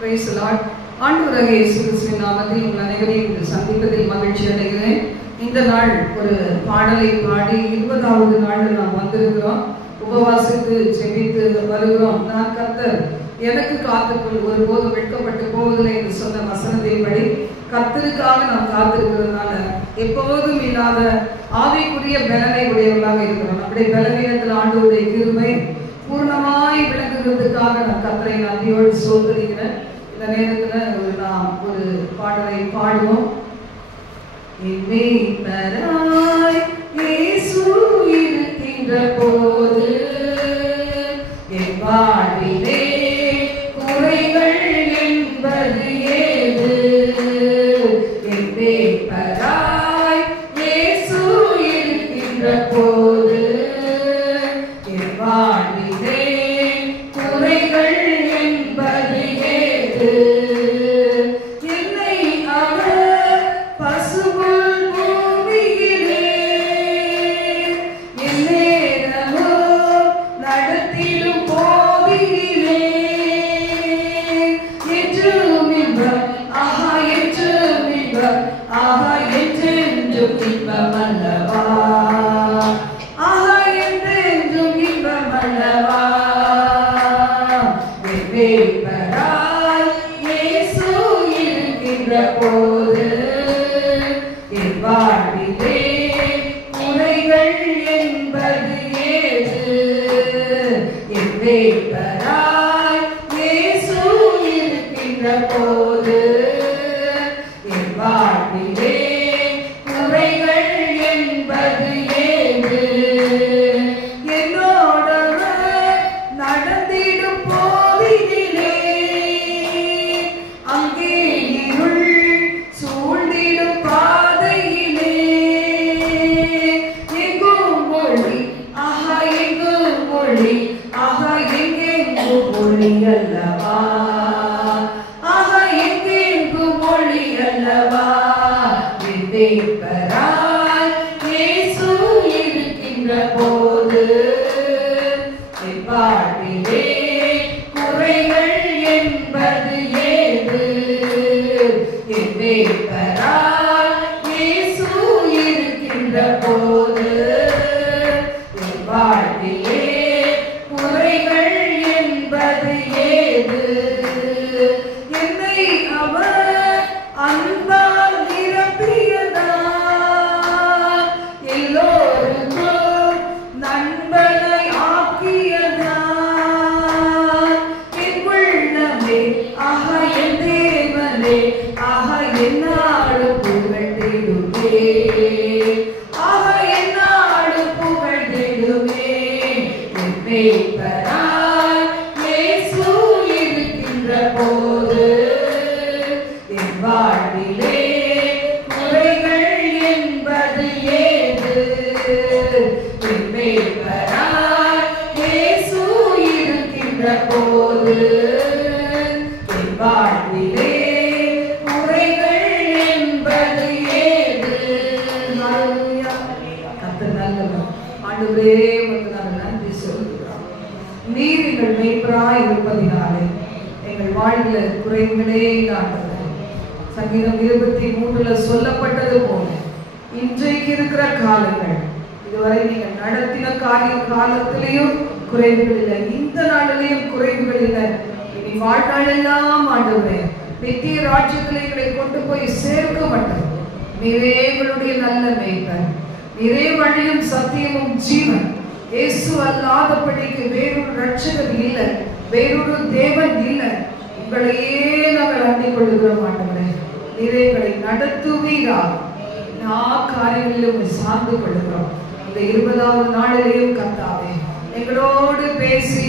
Praise the Lord. ஆண்டவராகிய இயேசு கிறிஸ்துவின் நாமத்தில் உங்கள் அனைவரையும் சந்திப்பதில் மகிழ்ச்சி அடைகிறேன். இந்த நாள் ஒரு பாடலை பாடி 20வது நாள் நாம் வந்திருக்கிறோம். உபவாசித்து ஜெபித்து வருகிறோம். நான் கர்த்தர் எனக்கு காத்துக்கொள் ஒருபோதும் வெட்கப்பட்டு போவதில்லை என்று சொன்ன வசனத்தின்படி கர்த்தருக்காக நாம் காத்திருக்கிறதுனால எப்போதும் இல்லாத ஆவிக்குரிய பலனை உடையவர்களாக இருக்கிறோம். நம்முடைய பலவீனத்தில் ஆண்டவருடைய கிருபை பூர்ணமாய் விளங்குகிறதுக்காக நான் கர்த்தரை நன்றியோடு சோதரிக்கிறேன். இந்த நேரத்தில் நாம் ஒரு பாடலை பாடுவோம். இயேசு இருக்கின்ற போது என் வாழ்விலே குறைகள் என்பது ஏது? என் மேய்ப்பராய் இயேசு இருக்கின்ற போது என் வாழ்விலே குறைகள் என்பது ஏது? என்னை அவர் பசுபுல் பூமியிலே என்னேனமோ நடத்திடும் போதிலே என்றும் இன்பம், ஆஹா என்றும் இன்பம், ஆஹா என்றென்றும் இன்பம் அல்லவா, ஆஹா என்றென்றும் இன்பம் அல்லவா. மேய்ப்பராய் இயேசு இருக்கின்ற போது என் வாழ்விலே குறைகள் என்பது ஏது? என் மேய்ப்பராய் இயேசு இருக்கின்ற போது என் வாழ்விலே குறைகள் என்பது ஏது? என்னோடவர் நடந்திடும் போதினிலே அங்கே இருள் சூழ்ந்திடும் பாதையிலே எங்கும் மொழி, ஆஹா எங்கும் மொழி, ஆஹா எங்கெங்கும் மொழி அல்லவா, ஆஹா எங்கெங்கும் மொழி அல்லவா. என் மேய்ப்பராய் இயேசு இருக்கின்ற போது என் வாழ்விலே குறைகள் என்பது ஏது? என் மேய்ப்பராய் இயேசு இருக்கின்ற போது என் வாழ்விலே குறைகள் என்பது ஏது? என்னை அவர் அன்பால் நிரப்பியதா எல்லோருக்கும் நண்பனை ஆக்கியதா என் உள்ளமே, ஆஹா என் தேவனே, ஆஹா என்னாடு புகழ்ந்திடுமே, ஆஹா என்னாடு புகழ்ந்திடுமே. என் மேய்ப்பராய் இயேசு இருக்கின்ற போது என் வாழ்விலே குறைகள் என்பது ஏது? என் மேய்ப்பராய் இயேசு இருக்கின்ற போது என் வாழ்விலே குறைகள் என்பது ஏது? கர்த்தர் நல்லவர். ஆண்டவரே உமக்கு நாங்கள் நன்றி சொல்கிறோம். நீர் எங்கள் மேய்ப்பராய் இருப்பதினாலே எங்கள் வாழ்வில் குறைகளே ஆண்டவரே. சங்கீதம் 23 சொல்லப்பட்டது போல இன்றைக்கு இருக்கிற காலங்கள் இதுவரை நீங்கள் நடத்தின காலத்திலையும் குறைவுகள் இல்லை, இந்த நாளிலேயும் குறைவுகள் இல்லை. இனி வாழ்நாளெல்லாம் ஆண்டவரே நித்திய ராஜ்யத்திலே எங்களை கொண்டு போய் சேர்க்க மாட்டோம். நீரே எங்களுடைய நல்ல மேய்ப்பர், நீரே வழியும் சத்தியமும் ஜீவன். இயேசு அல்லாதபடிக்கு வேறொரு ரட்சகர் இல்லை, வேறொரு தேவன் இல்லை. உங்களையே நாங்கள் அண்டிக் கொள்கிறோம் ஆண்டவரே. நீரே எங்களை நடத்துவீராக. எல்லா காரியங்களிலும் சார்ந்து கொள்கிறோம். இந்த 20வது நாளிலேயும் கர்த்தாவே எங்களோடு பேசி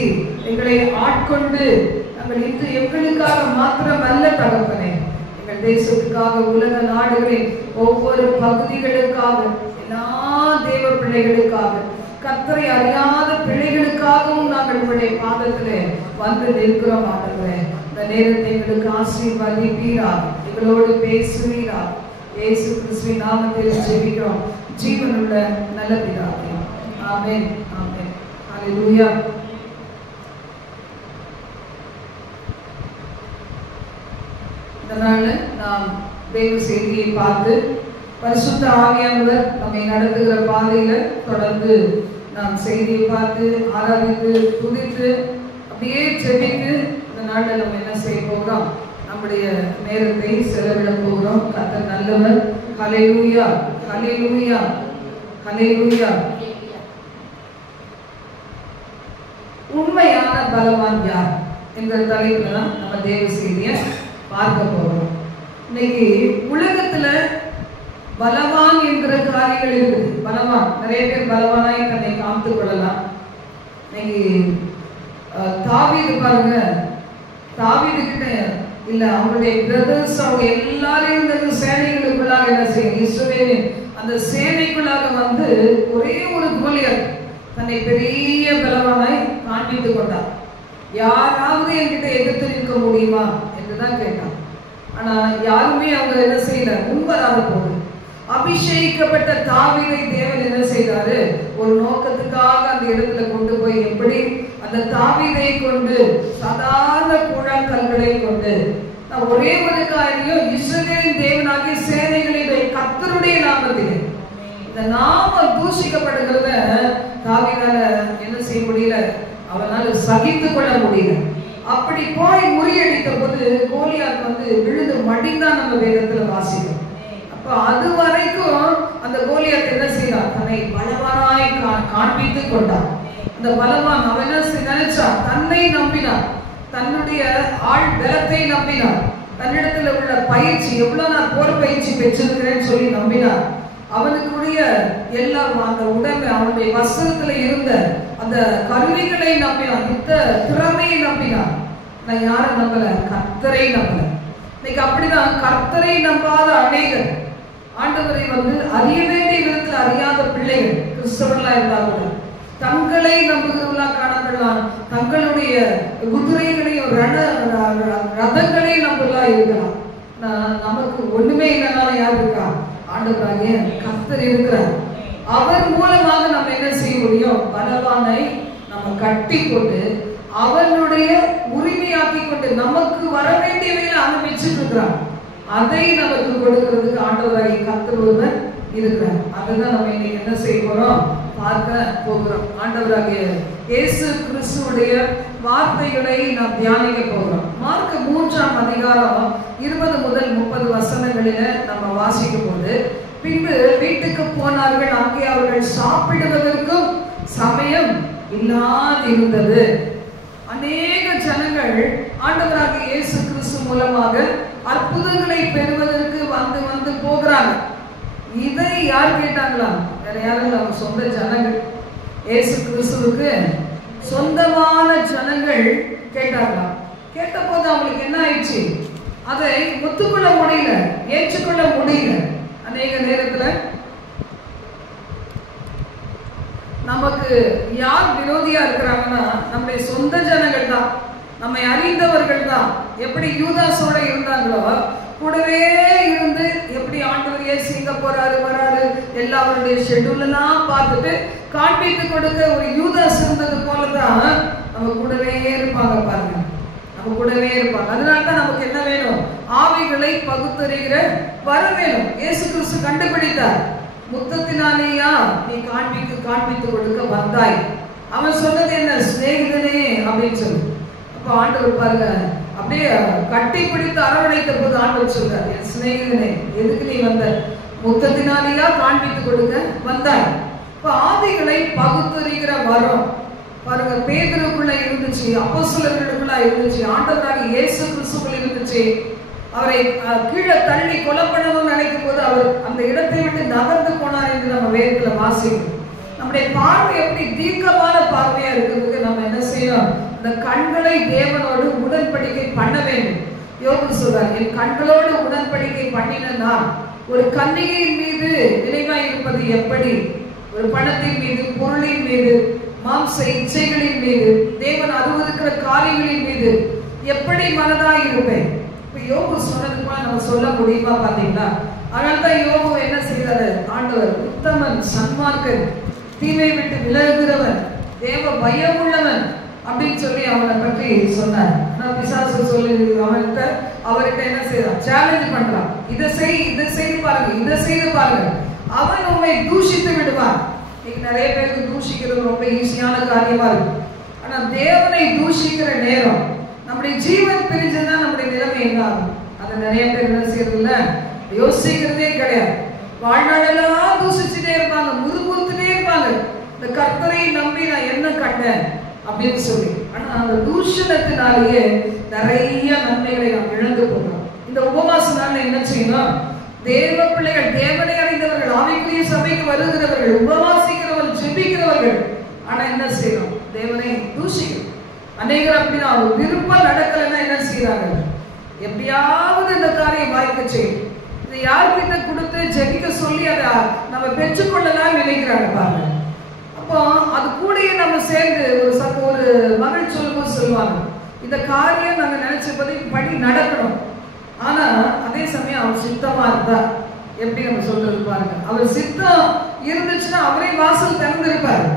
எங்களை ஆட்கொண்டு நாங்கள் இன்று எங்களுக்காக மாத்திரமல்ல தகப்பனே, எங்கள் தேசத்துக்காக, உலக நாடுகளின் ஒவ்வொரு பகுதிகளுக்காக, எல்லா தேவ பிள்ளைகளுக்காக, கர்த்தரை அறியாத பிள்ளைகளுக்காகவும் நாங்கள் உங்களுடைய பாதத்திலே வந்து நிற்கிறோம் ஆண்டவரே. இந்த நேரத்தை எங்களுக்கு ஆசீர்வதிப்பீராக, எங்களோடு பேசுவீராக. இயேசு கிறிஸ்துவின் நாமத்தில் ஜெபிக்கிறோம் ஜீவனுள்ள நல்ல பிதாவே. ஆமென், ஆமென். ஹல்லேலூயா. இதனால நாம் தேவ செய்தியை பார்த்து பரிசுத்த ஆவியானவர் நம்மை நடத்துகிற பாதையில தொடர்ந்து நாம் செய்தியை பார்த்து ஆராதித்து துதித்து அப்படியே செபித்து இந்த நாளில் நம்ம என்ன செய்ய போகிறோம், நம்முடைய நேரத்தை செலவிட போகிறோம். கர்த்தர் நல்லவர். ஹல்லேலூயா, ஹல்லேலூயா, ஹல்லேலூயா. உண்மையான பலவான் யார் என்ற தலைப்புல தான் நம்ம தேவ செய்தியை பார்க்க போகிறோம். இன்னைக்கு உலகத்துல பலவான் என்கிற காரியங்கள் இருக்குது. பலவான், நிறைய பேர் பலவானாய் தன்னை காத்து கொள்ளலாம். இன்னைக்கு தாவீது பாருங்க, தாவீது கிட்ட இல்ல அவங்களுடைய பிரதர்ஸ் அவங்க எல்லாரும் இந்த சேனைகளுக்குள்ளாக என்ன செய்யும், இஸ்ரவேலின் அந்த சேனைக்குள்ளாக வந்து ஒரே ஒரு கோலியத் தன்னை பெரிய பலவானாய் காண்பித்து கொண்டார். யாராவது என்கிட்ட எதிர்த்து நிற்க முடியுமா என்றுதான் கேட்டான். ஆனா யாருமே அவங்க என்ன செய்யல, முன்வராத போது அபிஷேகிக்கப்பட்ட தாவீதை தேவன் என்ன செய்தாரு, ஒரு நோக்கத்துக்காக அந்த இடத்துல கொண்டு போய் எப்படி அந்த தாவீதை கொண்டு சாதாரண கூழாங்கற்களை கொண்டு ஒரே ஒரு காரியம், இஸ்ரவேலின் தேவனாகிய சேனைகளிலே கர்த்தருடைய நாமத்திலே இந்த நாமம் தூஷிக்கப்படுகிறத தாவீதால என்ன செய்ய முடியல, அவனால சகித்து கொள்ள முடியல. அப்படி போய் முறியடித்த போது கோலியாத் வந்து விழுந்து மடிந்தான் நம்ம வேதத்துல வாசிக்கிறோம். அப்ப அது வரைக்கும் அந்த கோலியாத் என்ன செய்யறான், தன்னை பலவானாய் காண்பித்து கொண்டான். அந்த பலவான் அவன் என்ன நினைச்சான், தன்னை நம்பினான், தன்னுடைய ஆள் பலத்தை நம்பினான், தன்னிடத்துல உள்ள பயிற்சி எவ்வளவு நான் போர் பயிற்சி பெற்றிருக்கிறேன்னு சொல்லி நம்பினான். அவனுக்குரிய எல்லா அந்த உடம்பு அவனுடைய வஸ்திரத்துல இருந்த அந்த கருவிகளை நம்பினான், யுத்த திறமையை நம்பினான். நான் யாரை நம்பல, கர்த்தரை நம்பல. இன்னைக்கு அப்படிதான் கர்த்தரை நம்பாத அநேகர் ஆண்டவரை வந்து அறிய வேண்டிய விதத்தில் அறியாத பிள்ளைகள் கிறிஸ்தவர்களா இருந்தா கூட தங்களை நம்புகிறவர்களா காணப்படலாம், தங்களுடைய குதிரைகளையும் ரதங்களையும் நம்பலா இருக்கலாம். நமக்கு ஒண்ணுமே இல்லைனால யார் இருக்கா, ஆண்டவராகிய கர்த்தர் இருக்கிறார். அவர் மூலமாக நம்ம என்ன செய்ய முடியும், பலவானை நம்ம கட்டி கொண்டு அவனுடைய உரிமையாக்கி கொண்டு நமக்கு வர வேண்டியவைகளை அனுபவிச்சுட்டு இருக்கிறார். அதை நமக்கு கொடுக்கிறதுக்கு ஆண்டவராகிய கர்த்தர் ஒருவர் இருக்கிறார். அதுதான் நம்ம இன்னைக்கு என்ன செய்ய போறோம், பார்க்க போகிறோம். ஆண்டவராகிய இயேசு கிறிஸ்துவுடைய வார்த்தைகளை நாம் தியானிக்க போகிறோம். மார்க் 3ஆம் அதிகாரம் 20 முதல் 30 வசனங்களில நம்ம வாசிக்கும் போது, பின்பு வீட்டுக்கு போனார்கள், அங்கே அவர்கள் சாப்பிடுவதற்கும் சமயம் இல்லாதிருந்தது. அநேக ஜனங்கள் ஆண்டவராகிய இயேசு கிறிஸ்து மூலமாக அற்புதங்களை பெறுவதற்கு வந்து வந்து போகிறாங்க. இதை யார் கேட்டாங்களா, வேற யாரும் இல்ல, அவங்க சொந்த ஜனங்கள். இயேசு கிறிஸ்துவுக்கு சொந்தமான ஜனங்கள் கேட்டார்களாம். கேட்ட போது அவங்களுக்கு என்ன ஆயிடுச்சு, அதை ஒத்துக்கொள்ள முடியல, ஏற்றுக்கொள்ள முடியல. அநேக நேரத்துல நமக்கு யார் விரோதியா இருக்கிறாங்கன்னா நம்முடைய சொந்த ஜனங்கள் தான், நம்மை அறிந்தவர்கள் தான். எப்படி யூதாஸோட இருந்தாங்களோ கூடவே இருந்து எப்படி ஆண்டவர் இயேசு இங்க போறாரு வராரு எல்லாருடைய ஷெட்யூல் எல்லாம் பார்த்துட்டு காண்பித்து கொடுக்க ஒரு யூதாஸ் இருந்தது போலதான் நம்ம கூடவே இருப்பாங்க. பாருங்க, நம்ம கூடவே இருப்பாங்க. அதனாலதான் நமக்கு என்ன வேணும், ஆவிகளை பகுத்தறிகிற வர வேணும். இயேசு கிறிஸ்து கண்டுபிடித்தார். முத்தத்தினாலேயா நீ காண்பித்து கொடுக்க வந்தாய். அவன் சொன்னது என்ன, சிநேகிதனே அப்படின்னு சொல்லு. அப்ப ஆண்டவர் பாருங்க அப்படியே கட்டி பிடித்து அரவணைத்த போது ஆண்டவர் சொல்றார், என் சிநேகிதனே எதுக்கு நீ வந்த, முத்தத்தினாலேயா காண்பித்து கொடுக்க வந்தாய். இப்ப ஆவிகளை பகுத்தறிகிற வரம் பாருங்க பேதுருக்குள்ள இருந்துச்சு, அப்போஸ்தலர்களுக்குள்ள இருந்துச்சு, ஆண்டவராகிய இயேசு கிறிஸ்துவுக்குள்ள இருந்துச்சு. அவரை கீழே தள்ளி கொலை பண்ணணும்னு நினைக்கும் போது அவர் அந்த இடத்தை விட்டு நகர்ந்து போனார் என்று நம்ம வேதத்துல வாசிக்கிறோம். நம்முடைய பார்வை எப்படி தீர்க்கமான பார்வையா இருக்கிறதுக்கு நம்ம என்ன செய்யணும், அந்த கண்களை தேவனோடு உடன்படிக்கை பண்ண வேண்டும். யோபு சொல்றார், என் கண்களோடு உடன்படிக்கை பண்ணினா ஒரு கன்னிகையின் மீது நினைவாய் இருப்பது எப்படி, ஒரு பணத்தின் மீது, பொருளின் மீது, மாம்ச இச்சைகளின் மீது, தேவன் அருவருக்கிற காரியங்களின் மீது எப்படி மனதாய் இருப்பேன். இப்ப யோபு சொன்னது போல நம்ம சொல்ல முடியுமா பாத்தீங்களா? அதனால்தான் யோபு என்ன செய்யறாரு, ஆண்டவர் உத்தமன், சன்மார்க்கன், தீமை விட்டு விலகுகிறவன், தேவ பயம் உள்ளவன் அப்படின்னு சொல்லி அவனை பற்றி சொன்னார். ஆனா பிசாசு சொல்லி அவன்கிட்ட அவர்கிட்ட என்ன செய்யறான்? சேலஞ்ச் பண்றான். இதை செய்து பாருங்க, இதை செய்து பாருங்க. அவன் உண்மை தூஷித்து விடுவான். இன்னைக்கு நிறைய பேருக்கு தூஷிக்கிறது ரொம்ப ஈஸியான காரியமா இருக்கு. ஆனா தேவனை தூஷிக்கிற நேரம் நம்முடைய ஜீவன் பிரிஞ்சுன்னா நம்முடைய நிலைமை என்ன ஆகும்? அதை நிறைய பேர் என்ன செய்யறதில்ல, யோசிக்கிறதே கிடையாது. வாழ்நாளெல்லாம் தூஷிச்சுட்டே இருப்பாங்க, முறுமுறுத்துட்டே இருப்பாங்க. இந்த கர்த்தரை நம்பி நான் என்ன கண்டேன் அப்படின்னு சொல்லி. ஆனா அந்த தூஷணத்தினாலேயே நிறைய நன்மைகளை நாம் இழந்து போகிறோம். இந்த உபவாச நாள்ல என்ன செய்யணும்? தேவ பிள்ளைகள், தேவனை அறிந்தவர்கள், ஆவிக்குரிய சபைக்கு வருகிறவர்கள், உபவாசிக்கிறவர்கள், ஜெபிக்கிறவர்கள், ஆனா என்ன செய்யணும்? தேவனை தூஷிக்கணும். அநேகர் அப்படின்னா அவங்க விருப்பம் நடக்கலைன்னா என்ன செய்யறாங்க? எப்படியாவது இந்த காரியம் வாய்க்க செய்யும். இதை யார்கிட்ட கொடுத்து ஜெபிக்க சொல்லி அதை நம்ம பெற்றுக்கொள்ளலாம் நினைக்கிறாங்க பாருங்க. அப்போ அது கூடயே நம்ம சேர்ந்து ஒரு மகள் சொல்லும்போது சொல்லுவாங்க, இந்த காரியம் நாங்க நினைச்சபடி படி நடக்கணும். ஆனா அதே சமயம் அவர் சித்தமா இருந்தா எப்படி நம்ம சொல்றது பாருங்க. அவர் சித்தம் இருந்துச்சுன்னா அவரே வாசல் திறந்திருப்பாரு.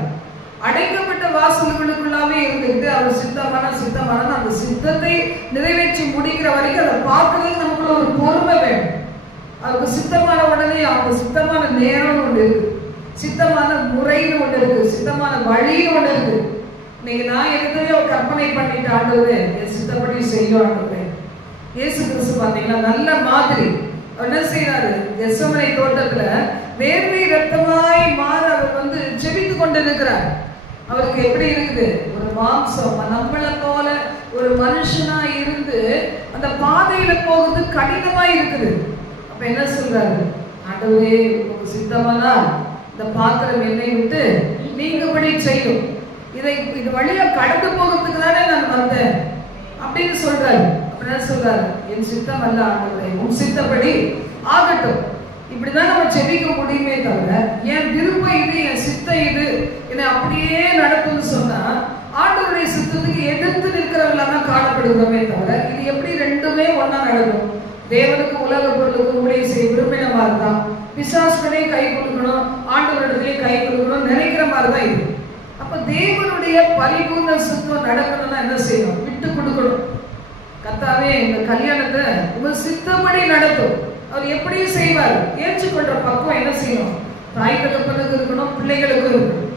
அடைக்கப்பட்ட வாசல்களுக்குள்ளாவே இருந்துட்டு அவர் சித்தமான அந்த சித்தத்தை நிறைவேற்றி முடிக்கிற வரைக்கும் அதை பார்க்கறது நமக்குள்ள ஒரு பொறுமை வேணும். அவருக்கு சித்தமான உடனே அவங்க சித்தமான நேரம் ஒன்று இருக்கு, சித்தமான முறைன்னு ஒன்று இருக்கு, சித்தமான வழின்னு ஒன்று இருக்கு. இன்னைக்கு நான் எதையோ கற்பனை பண்ணிட்டு ஆண்டவரே என் சித்தப்படி செய்யும் ஆண்டவரே. இயேசு கிறிஸ்து பாத்தீங்கன்னா நல்ல மாதிரி என்ன செய்யறாரு? கெத்செமனே தோட்டத்துல வேர்வை ரத்தமாய் மாற அவர் ஜெபித்து கொண்டிருக்கிறார். அவருக்கு எப்படி இருக்குது? ஒரு மாம்சம் நம்மளை போல ஒரு மனுஷனா இருந்து அந்த பாதையில போகிறது கடினமா இருக்குது. அப்ப என்ன சொல்றாரு? ஆண்டவரே உங்களுக்கு சித்தமானா இந்த பாத்திரம் என்னை விட்டு நீங்கபடி செய்யும். இது வழியா கடந்து போகிறதுக்கு தானே நான் வந்தேன் அப்படின்னு சொல்றாரு. என்ன சொல்றாரு? என் சித்தம் அல்ல ஆண்டவரே, உன் சித்தப்படி ஆகட்டும். இப்படிதான் நம்ம ஜெபிக்க முடியுமே தவிர என் விருப்பம் இது, என் சித்தம் இது, என்னை அப்படியே நடக்கும்னு சொன்னா ஆண்டவருடைய சித்தத்துக்கு எதிர்த்து நிற்கிறவங்களா தான் காணப்படுகிறோமே தவிர இது எப்படி ரெண்டுமே ஒன்னா நடக்கும்? தேவனுக்கு உலக பொருளுக்கு ஊழியம் செய்ய விரும்பினமா இருந்தா பிசாசுகளே கை கொடுக்கணும், ஆண்டவரிடத்திலே கை கொடுக்கணும் நினைக்கிற மாதிரிதான் இது. அப்ப தேவனுடைய பரிபூர்ண சித்தம் நடக்கணும்னா என்ன செய்யணும்? விட்டு கொடுக்கணும். கர்த்தாவே இந்த கல்யாணத்தை உங்க சித்தப்படி நடத்தும். அவர் எப்படியும் செய்வார். ஏற்றுக்கொள்ற பக்குவம் என்ன செய்யணும்? தாய் தகப்பனுக்கு இருக்கணும், பிள்ளைகளுக்கு இருக்கணும்.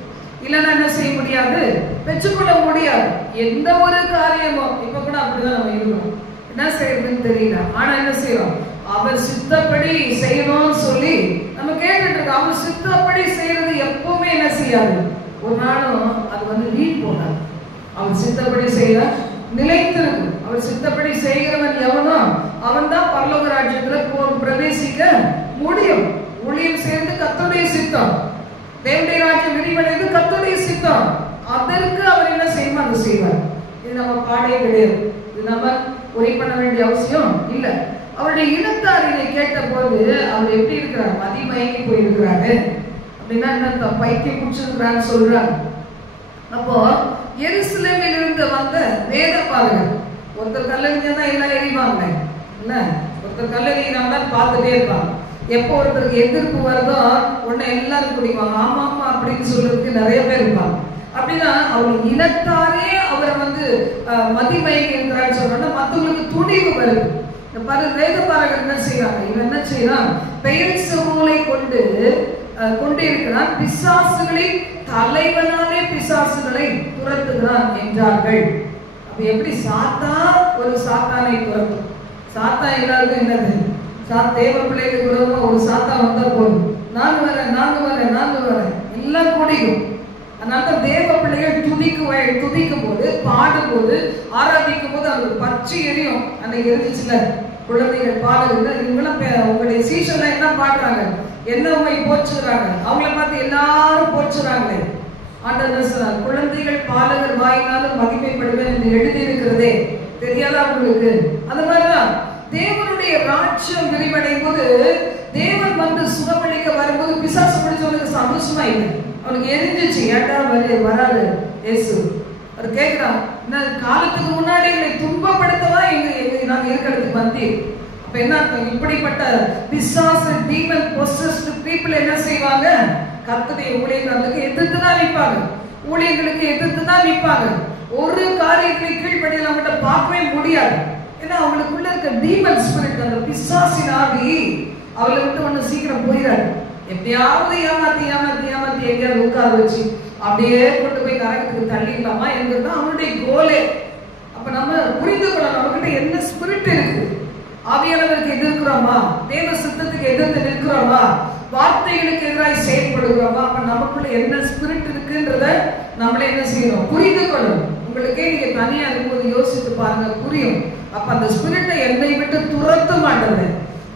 இல்லைன்னா என்ன செய்ய முடியாது? பெற்றுக்கொள்ள முடியாது. எந்த ஒரு காரியமும் இப்ப கூட அப்படிதான் நம்ம இருக்கணும். என்ன செய்யறதுன்னு தெரியல, ஆனா என்ன செய்யறோம்? அவர் சித்தப்படி செய்யணும்னு சொல்லி நம்ம கேட்டுட்டு இருக்கோம். அவர் சித்தப்படி செய்யறது எப்பவுமே என்ன செய்யாது? ஒரு நாளும் அது வீண் போகாது. அவர் சித்தப்படி செய்ய நிலைத்திருக்கும். அவர் சித்தப்படி செய்கிறவன் எவனோ அவன் தான் பரலோக ராஜ்யத்துல பிரவேசிக்க முடியும். ஊழியம் சேர்ந்து கர்த்தருடைய சித்தம், தேவனுடைய ராஜ்யம் விரிவடைந்து கர்த்தருடைய சித்தம், அதற்கு அவர் என்ன செய்யணும் அதை செய்வார். இது நம்ம பாடே கிடையாது. இது நம்ம உரை பண்ண வேண்டிய அவசியம் இல்லை. அவருடைய இனத்தார் இதை கேட்ட போது அவர் எப்படி இருக்கிறார்? மதிமயங்கி போயிருக்கிறாரு. அப்படின்னா என்ன? பைத்தியம் பிடிச்சிருக்கிறான்னு சொல்றாங்க. அப்போ எருசலேமில் இருந்து வந்த வேத பாருங்க, ஒருத்தர் கல்லறிஞ்சா எல்லாம் எறிவாங்க இல்ல, ஒருத்தர் கல்லறியினால பார்த்துட்டே இருப்பாங்க. எப்போ ஒருத்தருக்கு எதிர்ப்பு வருதோ உடனே எல்லாரும் குடிப்பாங்க. ஆமா ஆமா அப்படின்னு சொல்றதுக்கு நிறைய பேர் இருப்பாங்க. அப்படின்னா அவர் இனத்தாரே அவரை மதிமயங்கி இருக்கிறான்னு சொல்றோம்னா மற்றவங்களுக்கு துணிவு வருது. வேத பாரகர் என்ன செய்யறாங்க? இவன் என்ன செய்யறான்? பெயர் சமூலை கொண்டு இருக்கிறான், பிசாசுகளின் தலைவனாலே பிசாசுகளை துரத்துகிறான் என்றார்கள். அப்ப எப்படி ஒரு சாத்தானை துரத்தும்? சாத்தா எல்லாருக்கும் என்னது? தேவ பிள்ளைகளுக்கு விரோதமா ஒரு சாத்தா வந்தா போதும், நான் வரேன் எல்லாம் கூடியும். அதனால தேவ பிள்ளைகள் துதிக்கும் போது, பாடும் போது, ஆராதிக்கும் போது அது பச்சை எரியும். அன்னைக்கு எரிஞ்சிச்சுல குழந்தைகள் பாடுறது, இவங்களாம் உங்களுடைய சீசன்ல என்ன பாடுறாங்க? என்ன உண்மை போச்சுறாங்க? அவங்கள பார்த்து எல்லாரும் போச்சுறாங்களே. ஆண்டவர் சொன்னார், குழந்தைகள் பாலகர் வாயினாலும் மகிமைப்படுவேன் என்று எழுதியிருக்கிறதே, தெரியாதா உங்களுக்கு? அந்த மாதிரிதான் தேவனுடைய ராஜ்யம் விரிவடையும் போது, தேவன் சுகமளிக்க வரும்போது பிசாசு பிடிச்சவனுக்கு சந்தோஷமா இல்லை, அவனுக்கு எரிஞ்சிச்சு. ஏட்டா வராது இயேசு. அவர் கேட்கிறான், காலத்துக்கு முன்னாடி எங்களை துன்பப்படுத்தவா நாங்க இருக்கிறதுக்கு வந்தி. அப்ப என்ன அர்த்தம்? இப்படிப்பட்ட பிசாசு டீமன் பொசஸ்ட் பீப்புள் என்ன செய்வாங்க? கர்த்தருடைய ஊழியர்களுக்கு எதிர்த்து தான் நிற்பாங்க, ஊழியர்களுக்கு எதிர்த்து தான் நிற்பாங்க. ஒரு காரியத்தை கீழ்ப்படியில் நம்மகிட்ட பார்க்கவே முடியாது. ஏன்னா அவங்களுக்குள்ள இருக்க டீமன் ஸ்பிரிட், அந்த பிசாசின் ஆவி அவளை விட்டு ஒண்ணு சீக்கிரம் போயிடாது. எப்படியாவது ஏமாத்தி ஏமாத்தி ஏமாத்தி எங்கேயாவது உட்கார வச்சு அப்படியே கொண்டு போய் நரகத்துக்கு தள்ளிடலாமா என்பது அவனுடைய கோலே. அப்ப நம்ம புரிந்து கொள்ளலாம், நம்ம கிட்ட என்ன ஸ்பிரிட் இருக்கு. ஆவியானவருக்கு எதிர்க்கிறோமா, தேவ சித்தத்துக்கு எதிர்த்து நிற்கிறோமா, வார்த்தைகளுக்கு எதிராக செயல்படுகிறோமா, அப்ப நமக்குள்ள என்ன ஸ்பிரிட் இருக்குன்றத நம்மளே என்ன செய்யணும், புரிந்து கொள்ளணும். உங்களுக்கே நீங்க தனியா இருக்கும்போது யோசித்து பாருங்க, புரியும். அப்ப அந்த ஸ்பிரிட்டை என்னை விட்டு துரத்த மாட்டது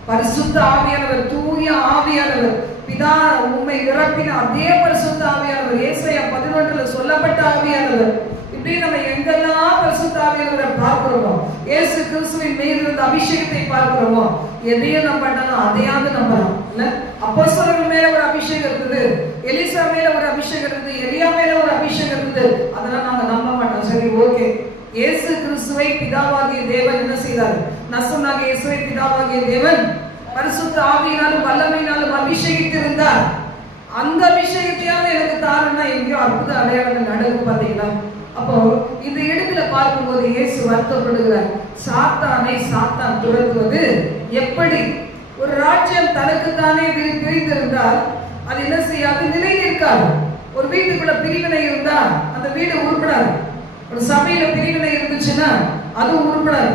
பரிசுத்த ஆவியானவர், தூய ஆவியானவர், பிதா உண்மை நிரப்பின அதே பரிசுத்த ஆவியானவர், ஏசாயா 11 சொல்லப்பட்ட ஆவியானவர். இப்படி நம்ம எங்கெல்லாம் பரிசுத்த ஆவியானவரை பார்க்கிறோமோ, இயேசு கிறிஸ்துவின் மீது இருந்த அபிஷேகத்தை பார்க்கிறோமோ, எதையும் நம்ம பண்ணணும் அதையாவது நம்பலாம். இல்ல அப்போஸ்தலர்கள் மேல ஒரு அபிஷேகம் இருந்தது, எலிசா மேல ஒரு அபிஷேகம் இருந்தது, எலியா மேல ஒரு அபிஷேகம் இருந்தது, அதெல்லாம் நாங்க நம்ப மாட்டோம். சரி, ஓகே. இயேசு கிறிஸ்துவை பிதாவாகிய தேவன் என்ன செய்தார்? நசனாகிய இயேசுவை பிதாவாகிய தேவன் பரிசுத்த ஆவியினாலும் வல்லமையினாலும் அபிஷேகித்திருந்தார். அந்த அபிஷேகத்தையாவது எனக்கு தாருன்னா எங்கேயோ அற்புத அடையாளங்கள் நடக்கும், பாத்தீங்களா? அப்போ இந்த இடத்துல பார்க்கும்போது இயேசு வருத்தப்படுகிறார். சாத்தானை சாத்தான் துரத்துவது எப்படி? ஒரு ராஜ்யம் தனக்குத்தானே பிரிந்திருந்தால் அது என்ன செய்யாது, நிலை நிற்காது. ஒரு வீட்டுக்குள்ள பிரிவினை இருந்தா அந்த வீடு உருப்படாது. ஒரு சபையில பிரிவினை இருந்துச்சுன்னா அது உருப்படாது.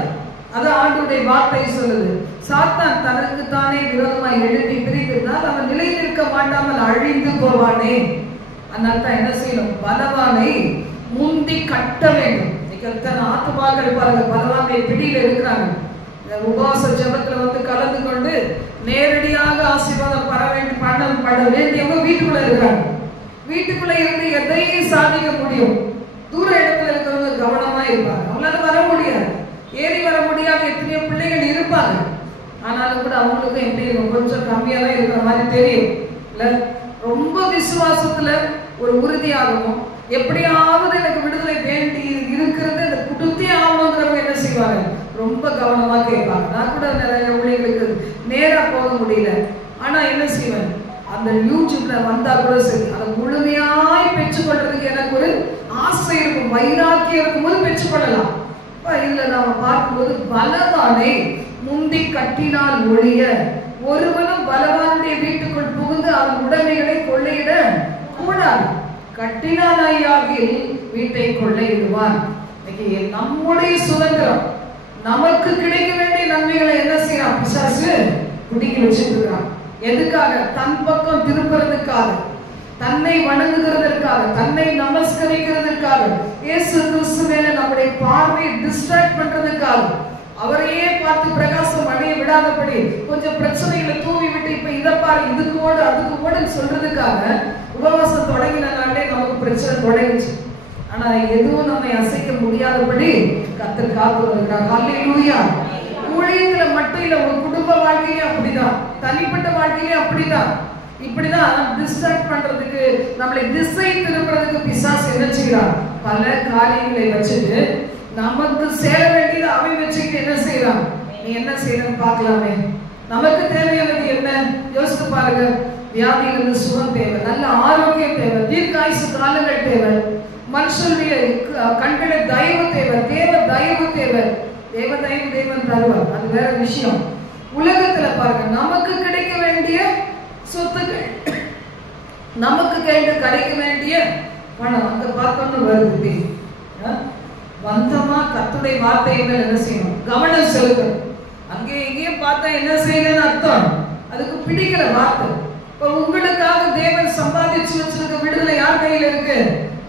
அது ஆண்டவருடைய வார்த்தை சொல்லுது. சாத்தான் தனக்குத்தானே விரோதமாய் எழுப்பி பிரித்திருந்தால் அவன் நிலை நிற்க மாட்டாமல் அழிந்து போவானே. அதனால தான் என்ன செய்யணும், பலவானை முந்தி கட்ட வேண்டும். ஆத்துமாக்கள் பாருங்க, பலவானை பிடியில இருக்கிறாங்க. உபவாச ஜபத்துல வந்து கலந்து கொண்டு நேரடியாக ஆசீர்வாதம் பட வேண்டியவங்க வீட்டுக்குள்ள இருக்கிறாங்க. வீட்டுக்குள்ள இருந்து எதையும் சாதிக்க முடியும். தூர இடத்துல இருக்கிறவங்க கவனமா இருப்பாங்க. அவங்களால வர முடியாது, ஏறி வர முடியாத எத்தனையோ பிள்ளைகள் இருப்பாங்க. ஆனாலும் கூட அவங்களுக்கும் எப்படி இருக்கும், கொஞ்சம் கம்மியா தான் இருக்கிற மாதிரி தெரியும். இல்ல ரொம்ப விசுவாசத்துல ஒரு உறுதியாகவும் எப்படியாவது எனக்கு விடுதலை வேண்டி இருக்கிறது அந்த குடுத்தே ஆகணுங்கிறவங்க என்ன செய்வாங்க, ரொம்ப கவனமா கேட்பாங்க. நான் கூட நிறைய ஊழியர்களுக்கு நேரா போக முடியல, ஆனா என்ன செய்வேன், அந்த யூடியூப்ல வந்தா கூட சரி, அதை முழுமையாய் பெற்றுக்கொள்றதுக்கு எனக்கு ஒரு ஆசை இருக்கும், வைராக்கியம் இருக்கும்போது பெற்றுக்கொள்ளலாம். இதுல நாம பார்க்கும்போது பலவானை முந்தி கட்டினால் ஒழிய ஒருவனும் பலவானுடைய வீட்டுக்குள் புகுந்து அவன் உடைமைகளை கொள்ளையிட கூடாது. கட்டினானாகில் வீட்டை கொள்ளையிடுவான். நம்முடைய சுதந்திரம், நமக்கு கிடைக்க வேண்டிய நன்மைகளை என்ன செய்யறான், பிசாசு குடிக்க வச்சிருக்கிறான். எதுக்காக? தன் பக்கம் திருப்புறதுக்காக, தன்னை வணங்குகிறதற்காக, தன்னை நமஸ்கரிக்கிறதுக்காக, இயேசு கிறிஸ்து மேல நம்முடைய பார்வையை டிஸ்ட்ராக்ட் பண்றதுக்காக, அவரையே பார்த்து பிரகாசம் அடைய விடாதபடி கொஞ்சம் பிரச்சனைகளை தூவி விட்டு இப்ப இதை பாரு, இதுக்கு ஓடு அதுக்கு ஓடுன்னு சொல்றதுக்காக உபவாசம் தொடங்கினாலே நமக்கு பிரச்சனை தொடங்கிச்சு. ஆனா எதுவும் நம்மை அசைக்க முடியாதபடி கர்த்தர் காத்து வருகிறார். ஹல்லேலூயா. ஊழியத்துல மட்டும் இல்ல, உங்க குடும்ப வாழ்க்கையிலே அப்படிதான், தனிப்பட்ட வாழ்க்கையிலே அப்படிதான். இப்படிதான் டிஸ்ட்ராக்ட் பண்றதுக்கு, நம்மளை திசை திருப்புறதுக்கு பிசாசு என்ன செய்யறான், பல காரியங்களை வச்சுட்டு நமக்கு சேர வேண்டியது அவன் வச்சுக்கிட்டு என்ன செய்யறான், நீ என்ன செய்யறன்னு பார்க்கலாமே. நமக்கு தேவையானது என்ன யோசித்து பாருங்க. வியாதியிலிருந்து சுகம் தேவை, நல்ல ஆரோக்கியம் தேவை, தீர்க்காயுசு காலங்கள் தேவை, மனுஷனுடைய கண்களை தயவு தேவை, தேவ தயவு தேவை. தேவ தயவு தேவன் தருவார், அது வேற விஷயம். உலகத்துல பாருங்க, நமக்கு கிடைக்க வேண்டிய சொத்துக்கள், நமக்கு கிடைக்க வேண்டிய பணம் அங்க பார்த்தோன்னு வருது. வந்தமா கர்த்தருடைய வார்த்தை என்ன செய்யணும், கவனம் செலுத்தணும். அங்கே எங்கேயும் பார்த்தா என்ன செய்யணும்னு அர்த்தம், அதுக்கு பிடிக்கிற வார்த்தை. இப்ப உங்களுக்காக தேவன் சம்பாதிச்சு வச்சிருக்க விடுதலை யார் கையில இருக்கு,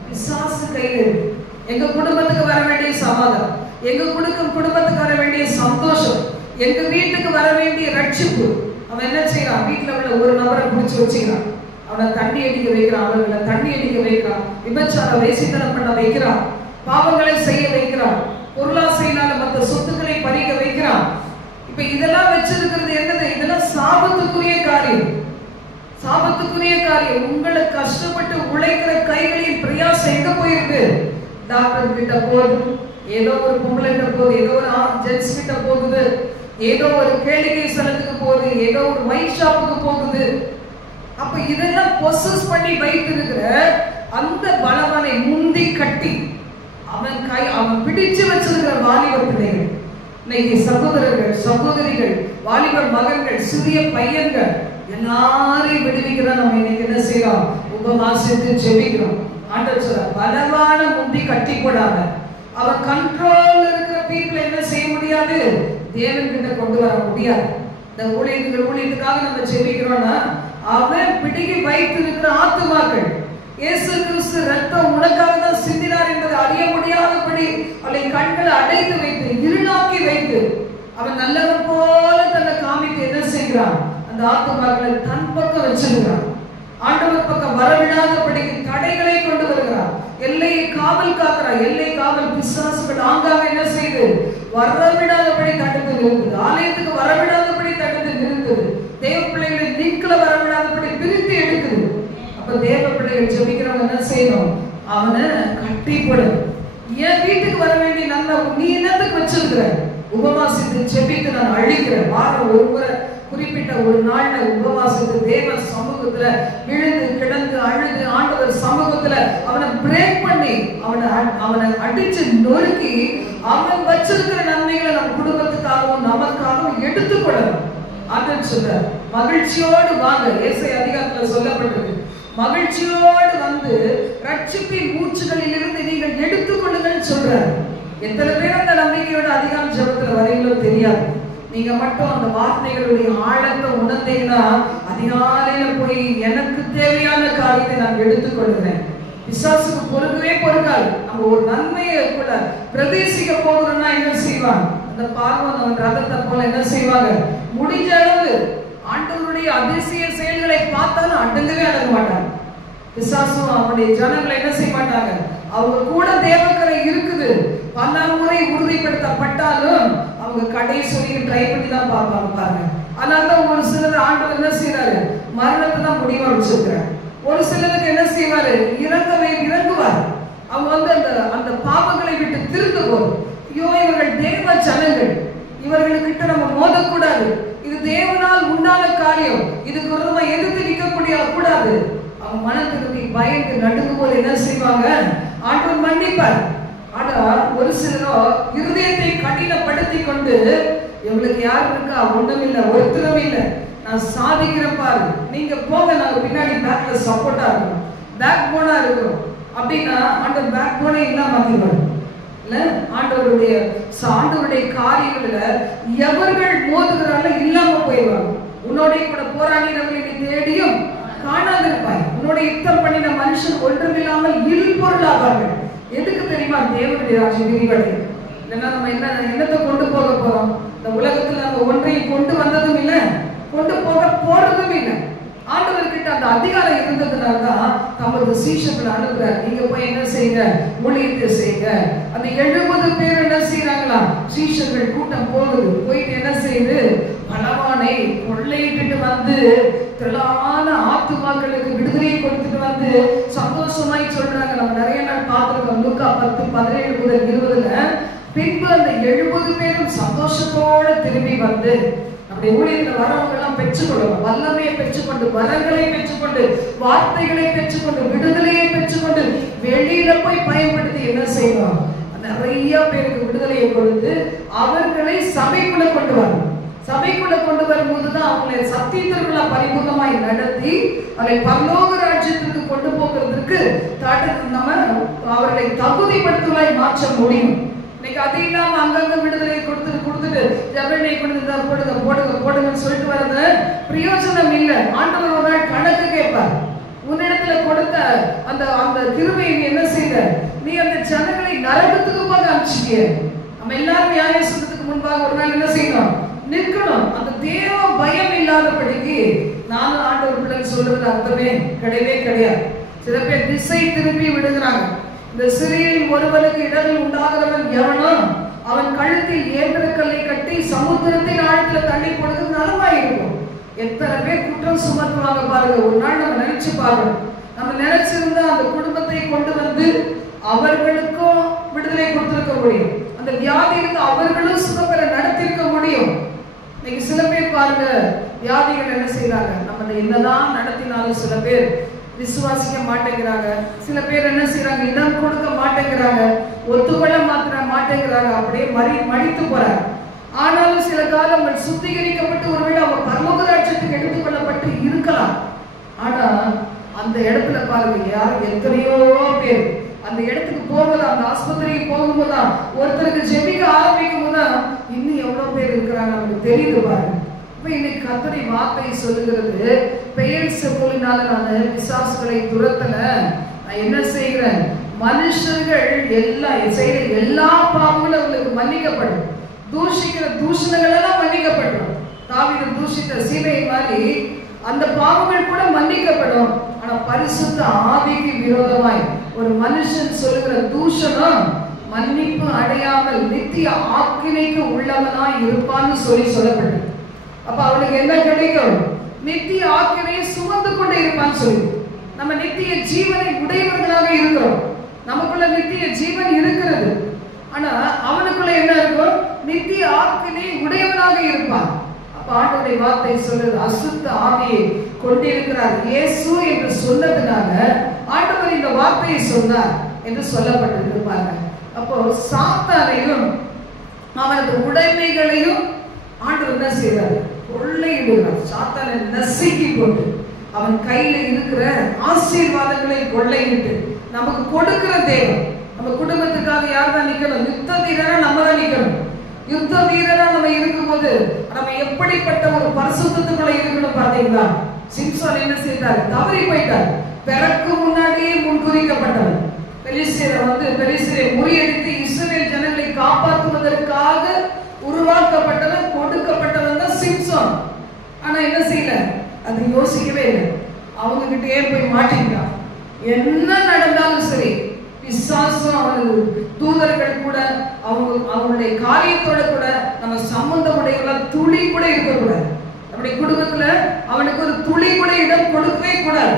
பிசாசு கையில இருக்கு. எங்க குடும்பத்துக்கு வர வேண்டிய சமாதானம், எங்க குடும்பத்துக்கு வர வேண்டிய சந்தோஷம், எங்க வீட்டுக்கு வர வேண்டிய ரட்சிப்பு, அவன் என்ன செய்யறான், வீட்டுல உள்ள ஒரு நபரை பிடிச்சு வச்சுக்கிறான், அவனை தண்ணி அடிக்க வைக்கிறான், அவர்களை தண்ணி அடிக்க வைக்கிறான், விபச்சார வேசித்தனம் பண்ண வைக்கிறான், பாவங்களை செய்ய வைக்கிறான், பொருளாசையினால மற்ற சொத்துக்களை பறிக்க வைக்கிறான். இப்ப இதெல்லாம் வச்சிருக்கிறது என்னது, இதெல்லாம் சாபத்துக்குரிய காரியம், சாபத்துக்குரிய காரியம். உங்களை கஷ்டப்பட்டு உழைக்கிற கைகளின் பிரயாசம் எங்க போயிருக்கு, டாக்டர் கிட்ட போகுது, ஏதோ ஒரு பொம்பளை கிட்ட போகுது, ஏதோ ஒரு ஜென்ஸ் கிட்ட போகுது, ஏதோ ஒரு கேளிக்கை ஸ்தலத்துக்கு போகுது, ஏதோ ஒரு ஒயின் ஷாப்புக்கு போகுது. அப்ப இதெல்லாம் பொசஸ் பண்ணி வைத்திருக்கிற அந்த பலவானை முந்தி கட்டி அவன் பிடிச்சு வச்சிருக்கிற வாலிப பிள்ளைகள், இன்னைக்கு சகோதரர்கள், சகோதரிகள், வாலிப மகன்கள், சிறிய பையன்கள் எல்லாரையும் விடுவிக்கிற நம்ம இன்னைக்கு என்ன செய்யறோம்? உபவாசித்து ஜெபிக்கிறோம். ஆண்டவர் சொல்ற பலவான முந்தி கட்டி போடாம அவன் கண்ட்ரோல் இருக்கிற பீப்புள் என்ன செய்ய முடியாது? தேவன் கிட்ட கொண்டு வர முடியாது. இந்த ஊழியத்துக்காக நம்ம ஜெபிக்கிறோம்னா அவன் பிடிகி வைத்து இருக்கிற ஆத்துமாக்கள் இயேசு கிறிஸ்து ரத்தம் உனக்காக தான் சிந்தினார் என்பதை அறிய முடியாதபடி அவளை கண்களை அடைத்து வைத்து இருளாக்கி வைத்து அவன் நல்லவன் போல தன்னை காமித்து என்ன செய்கிறான்? அந்த ஆத்துமாக்களை தன் பக்கம் வச்சிருக்கிறான். ஆண்டவர் பக்கம் வரவிடாதபடிக்கு தடைகளை கொண்டு வருகிறார். எல்லையை காவல் காக்கிறார். எல்லை காவல் பிசாசுகள் ஆங்காக என்ன செய்து வரவிடாதபடி தடுத்து நிறுத்துது. ஆலயத்துக்கு வரவிடாதபடி தடுத்து நிறுத்துது. தேவ பிள்ளைகளை நீக்கல வரவிடாதபடி பிரித்து எடுக்குது. அப்ப தேவ பிள்ளைகள் ஜெபிக்கிறவங்க என்ன செய்யணும்? அவனை கட்டி போடணும். என் வீட்டுக்கு வர வேண்டிய நல்ல நீ என்னத்துக்கு வச்சிருக்கிற? உபவாசித்து ஜெபித்து நான் அழிக்கிறேன். வாரம் ஒரு முறை குறிப்பிட்ட ஒரு நாள்ல உபவாசித்து தேவ சமூகத்துல விழுந்து கிடந்து அழுது ஆண்டவர் சமூகத்துல அவனை பிரேக் பண்ணி அவனை அடிச்சு நொறுக்கி அவன் வச்சிருக்கிற நன்மைகளை நம்ம குடும்பத்துக்காகவும் நமக்காகவும் எடுத்துக்கொள்ளணும். ஆண்டவர் சொல்ற மகிழ்ச்சியோடு வாங்க. ஏசாயா அதிகாரத்துல சொல்லப்பட்டிருக்கு, மகிழ்ச்சியோடு வந்து ரட்சிப்பின் மூச்சுகளில் இருந்து நீங்கள் எடுத்துக்கொள்ளுங்கள் சொல்ற. எத்தனை பேர் அந்த நம்பிக்கையோட அதிகார ஜெபத்துல வரீங்களோ தெரியாது. நீங்க மட்டும் அந்த வார்த்தைகளுடைய ஆழத்தை உணர்ந்தீங்கன்னா அதிகாலையில போய் எனக்கு தேவையான காரியத்தை நான் எடுத்துக்கொள்கிறேன். பிசாசுக்கு பொறுக்கவே பொறுக்காது. நம்ம ஒரு நன்மையை கூட பிரவேசிக்க போகிறோம்னா என்ன செய்வாங்க? அந்த பார்வன் அவன் ரதத்தை போல என்ன செய்வாங்க? முடிஞ்ச அளவு ஆண்டவருடைய அதிசய செயல்களை பார்த்தாலும் அடங்கவே அடங்க மாட்டாங்க. பிசாசும் அவனுடைய ஜனங்களை என்ன செய்ய மாட்டாங்க? அவங்க கூட தேவக்கரை இருக்குது. பல முறை உறுதிப்படுத்தப்பட்டாலும் அவங்க கடைசி ட்ரை பண்ணி தான் பார்ப்பாங்க பாருங்க. அதனாலதான் ஒரு சிலர் ஆண்டவர் என்ன செய்யறாரு? மரணத்தை தான் முடிவா வச்சிருக்கிறார். ஒரு சிலருக்கு என்ன செய்வாரு? இறங்குவார். அவங்க வந்து அந்த பாவங்களை விட்டு திருந்த போதும். ஐயோ இவர்கள் தேவ ஜனங்கள், இவர்களுக்கிட்ட நம்ம மோதக்கூடாது. இது தேவனால் உண்டான காரியம். இதுக்கு ஒரு எதிர்த்து நிற்கக்கூடிய கூடாது. அவங்க மனத்துக்கு பயந்து நடுங்கும் போது என்ன செய்வாங்க? ஆண்டவர் மன்னிப்பார். ஆனா ஒரு சிலரோ இருதயத்தை கடினப்படுத்தி கொண்டு இவங்களுக்கு யாரு இருக்கா? ஒண்ணும் இல்லை, ஒருத்தரும் இல்லை, நான் சாதிக்கிறேன் பாரு, நீங்க போங்க, நாங்க பின்னாடி பேக்ல சப்போர்ட்டா இருக்கோம், பேக் போனா இருக்கிறோம் அப்படின்னா ஆண்டவர் பேக் போனே இல்லாம மாத்திடுவாரு. இல்ல ஆண்டவருடைய காரியங்கள்ல எவர்கள் மோதுகிறால இல்லாம போயிடுவாங்க. உன்னோட கூட போராடினவர்களை நீ தேடியும் காணாது இருப்பாய். உன்னோட யுத்தம் பண்ணின மனுஷன் ஒன்றுமில்லாமல் இருபொருள் ஆவார்கள். எதுக்கு தெரியுமா? தேவனுடைய ராஜ்யம் விரிவடையும். இல்லைன்னா நம்ம என்னத்தை கொண்டு போக போறோம்? இந்த உலகத்துல நம்ம ஒன்றையும் கொண்டு வந்ததும் இல்லை, கொண்டு போக போறதும் இல்லை. ஆண்டவர்கிட்ட அந்த அதிகாரம் இருந்ததுனாலதான் தமது சீஷர்களை அனுப்புறாரு. நீங்க போய் என்ன செய்யுங்க? ஊழியத்தை செய்யுங்க. அந்த 70 பேர் என்ன செய்யறாங்களா? சீஷர்கள் கூட்டம் போகுது. போயிட்டு என்ன செய்யுது? பலவானை கொள்ளையிட்டு வந்து திரளான ஆத்துமாக்களுக்கு விடுதலையை கொடுத்துட்டு வந்து சந்தோஷமாய் சொல்றாங்க. நம்ம நிறைய நாள் பார்த்திருக்கோம். லூக்கா 10:17 முதல் 20ல பின்பு அந்த 70 பேரும் சந்தோஷத்தோட திரும்பி வந்து நம்முடைய ஊழியத்தில் வரவங்க எல்லாம் பெற்றுக்கொள்ளும். வல்லமையை பெற்றுக்கொண்டு, வரங்களை பெற்றுக்கொண்டு, வார்த்தைகளை பெற்றுக்கொண்டு, விடுதலையை பெற்றுக்கொண்டு வெளியில போய் பயன்படுத்தி என்ன செய்வோம்? நிறைய பேருக்கு விடுதலையை கொடுத்து அவர்களை சபைக்குள்ள கொண்டு வரணும். சபைக்குள்ள கொண்டு வரும்போதுதான் அவங்களை சத்தியத்திற்குள்ள பரிபூர்ணமாய் நடத்தி அவரை பரலோக ராஜ்யத்திற்கு கொண்டு போகிறதுக்கு நம்ம அவர்களை தகுதிப்படுத்துவதாய் மாற்ற முடியும். இன்னைக்கு அது இல்லாம அங்கங்க விடுதலை கொடுத்துட்டு ஜபனை கொடுத்துட்டா போடுங்கன்னு சொல்லிட்டு வர்றது பிரயோஜனம் இல்லை. ஆண்டவர் ஒரு நாள் கணக்கு கேட்பார். உன்னிடத்துல கொடுத்த அந்த கிருபையை நீ என்ன செய்த? நீ அந்த ஜனங்களை நரகத்துக்கு போக அனுப்பிச்சிட்டிய. நம்ம எல்லாரும் நியாயத்துக்கு முன்பாக ஒரு நாள் என்ன செய்யணும்? நிற்கணும். அந்த தேவ பயம் இல்லாதபடிக்கு நானும் ஆண்டவர் பிள்ளைன்னு சொல்றது அர்த்தமே கிடையவே கிடையாது. சில பேர் திசை திருப்பி விடுகிறாங்க. இந்த சிறியில் ஒருவனுக்கு இடரில் உண்டாகிறவன் எவனோ அவன் கழுத்தில் ஏந்திரக்கல்லை கட்டி சமுத்திரத்தின் ஆழத்துல தள்ளி போடுறது நலமாயிருக்கும். எத்தனை பேர் குற்றம் சுமத்துவாங்க பாருங்க. ஒரு நாள் நம்ம நினைச்சு பார்க்கணும். நம்ம நினைச்சிருந்தா அந்த குடும்பத்தை கொண்டு வந்து அவர்களுக்கும் விடுதலை கொடுத்திருக்க முடியும். அந்த வியாதி இருந்து அவர்களும் சுகப்பெற நடத்திருக்க முடியும். இன்னைக்கு சில பேர் பாருங்க, வியாதிகள் என்ன செய்யறாங்க? நம்ம என்னதான் நடத்தினாலும் சில பேர் விசுவாசிக்க மாட்டேங்கிறாங்க. சில பேர் என்ன செய்யறாங்க? இடம் கொடுக்க மாட்டேங்கிறாங்க, ஒத்துக்கொள்ள மாட்டேங்கிறாங்க. அப்படியே மடித்து போறாங்க. காலம் அவன் சுத்திகரிக்கப்பட்டு ஒருவேளை அவன் பரலோக ராஜ்யத்துக்கு எடுத்துக் கொள்ளப்பட்டு இருக்கலாம். ஆனா அந்த இடத்துல பாருங்க, யார் எத்தனையோ பேர் அந்த இடத்துக்கு போகும்போது, அந்த ஆஸ்பத்திரிக்கு போகும்போது, ஒருத்தருக்கு ஜெபிக்க ஆரம்பிக்கும் போது இன்னும் எவ்வளவு பேர் இருக்கிறாங்க நமக்கு தெரியுது பாருங்க. இப்ப இன்னைக்கு கர்த்தருடைய வார்த்தை சொல்லுகிறது, பெயல்செபூலினால நான் பிசாசுகளை துரத்தல, நான் என்ன செய்கிறேன், மனுஷர்கள் எல்லாம் செய்யற எல்லா பாவங்களும் அவங்களுக்கு மன்னிக்கப்படும், தூஷிக்கிற தூஷணங்கள் எல்லாம் மன்னிக்கப்படும். தாவீது தூஷித்த சீமை மாதிரி அந்த பாவங்கள் கூட மன்னிக்கப்படும். ஆனா பரிசுத்த ஆவிக்கு விரோதமாய் ஒரு மனுஷன் சொல்லுகிற தூஷணம் மன்னிப்பு அடையாமல் நித்திய ஆக்கினைக்கு உள்ளவனாய் இருப்பான்னு சொல்லப்பட்டது. அப்ப அவனுக்கு என்ன கிடைக்கும்? நித்திய ஆக்கினையை சுமந்து கொண்டே இருப்பான்னு சொல்லி, நம்ம நித்திய ஜீவனை உடையவர்களாக இருக்கிறோம். நமக்குள்ள நித்திய ஜீவன் இருக்கிறது. ஆனா அவனுக்குள்ள என்ன இருக்கும்? நித்திய ஆக்கினை உடையவனாக இருப்பான். அப்ப ஆண்டவருடைய வார்த்தை சொல்றது, அசுத்த ஆவியை கொண்டிருக்கிறார் இயேசு என்று சொன்னதுனால ஆண்டவர் இந்த வார்த்தையை சொன்னார் என்று சொல்லப்பட்டிருப்பாங்க. அப்போ சாத்தானையும் அவனது உடைமைகளையும் ஆண்டவர் என்ன செய்வார்? கொள்ளையிடுகிறார். சாத்தானை நசுக்கி கொண்டு அவன் கையில இருக்கிற ஆசீர்வாதங்களை கொள்ளையிட்டு நமக்கு கொடுக்கிற தேவன். நம்ம குடும்பத்துக்காக யார் தான் நிக்கணும்? யுத்த வீரரா நம்ம தான் நிக்கணும். யுத்த வீரரா நம்ம இருக்கும்போது நம்ம எப்படிப்பட்ட ஒரு பரிசுத்தத்துக்குள்ள இருக்கணும் பாத்தீங்களா? சிம்சோன் என்ன செய்தார்? தவறி போயிட்டார். பிறக்கு முன்னாடியே முன்குறிக்கப்பட்டவர். பெலிஸ்தரை முறியடித்து இஸ்ரவேல் ஜனங்களை காப்பாற்றுவதற்காக உருவாக்கப்பட்டவன், கொடுக்கப்பட்டவன் தான் சிம்சோன். ஆனா என்ன செய்யல? அது யோசிக்கவே இல்லை. அவங்க கிட்டே போய் மாட்டிக்கிட்டான். என்ன நடந்தாலும் சரி, பிசாசும் அவனது தூதர்கள் கூட அவங்களுடைய காரியத்தோட கூட நம்ம சம்பந்தமுடைய துளி கூட இருக்கக்கூடாது. நம்முடைய குடும்பத்துல அவனுக்கு ஒரு துளி கூட இடம் கொடுக்கவே கூடாது.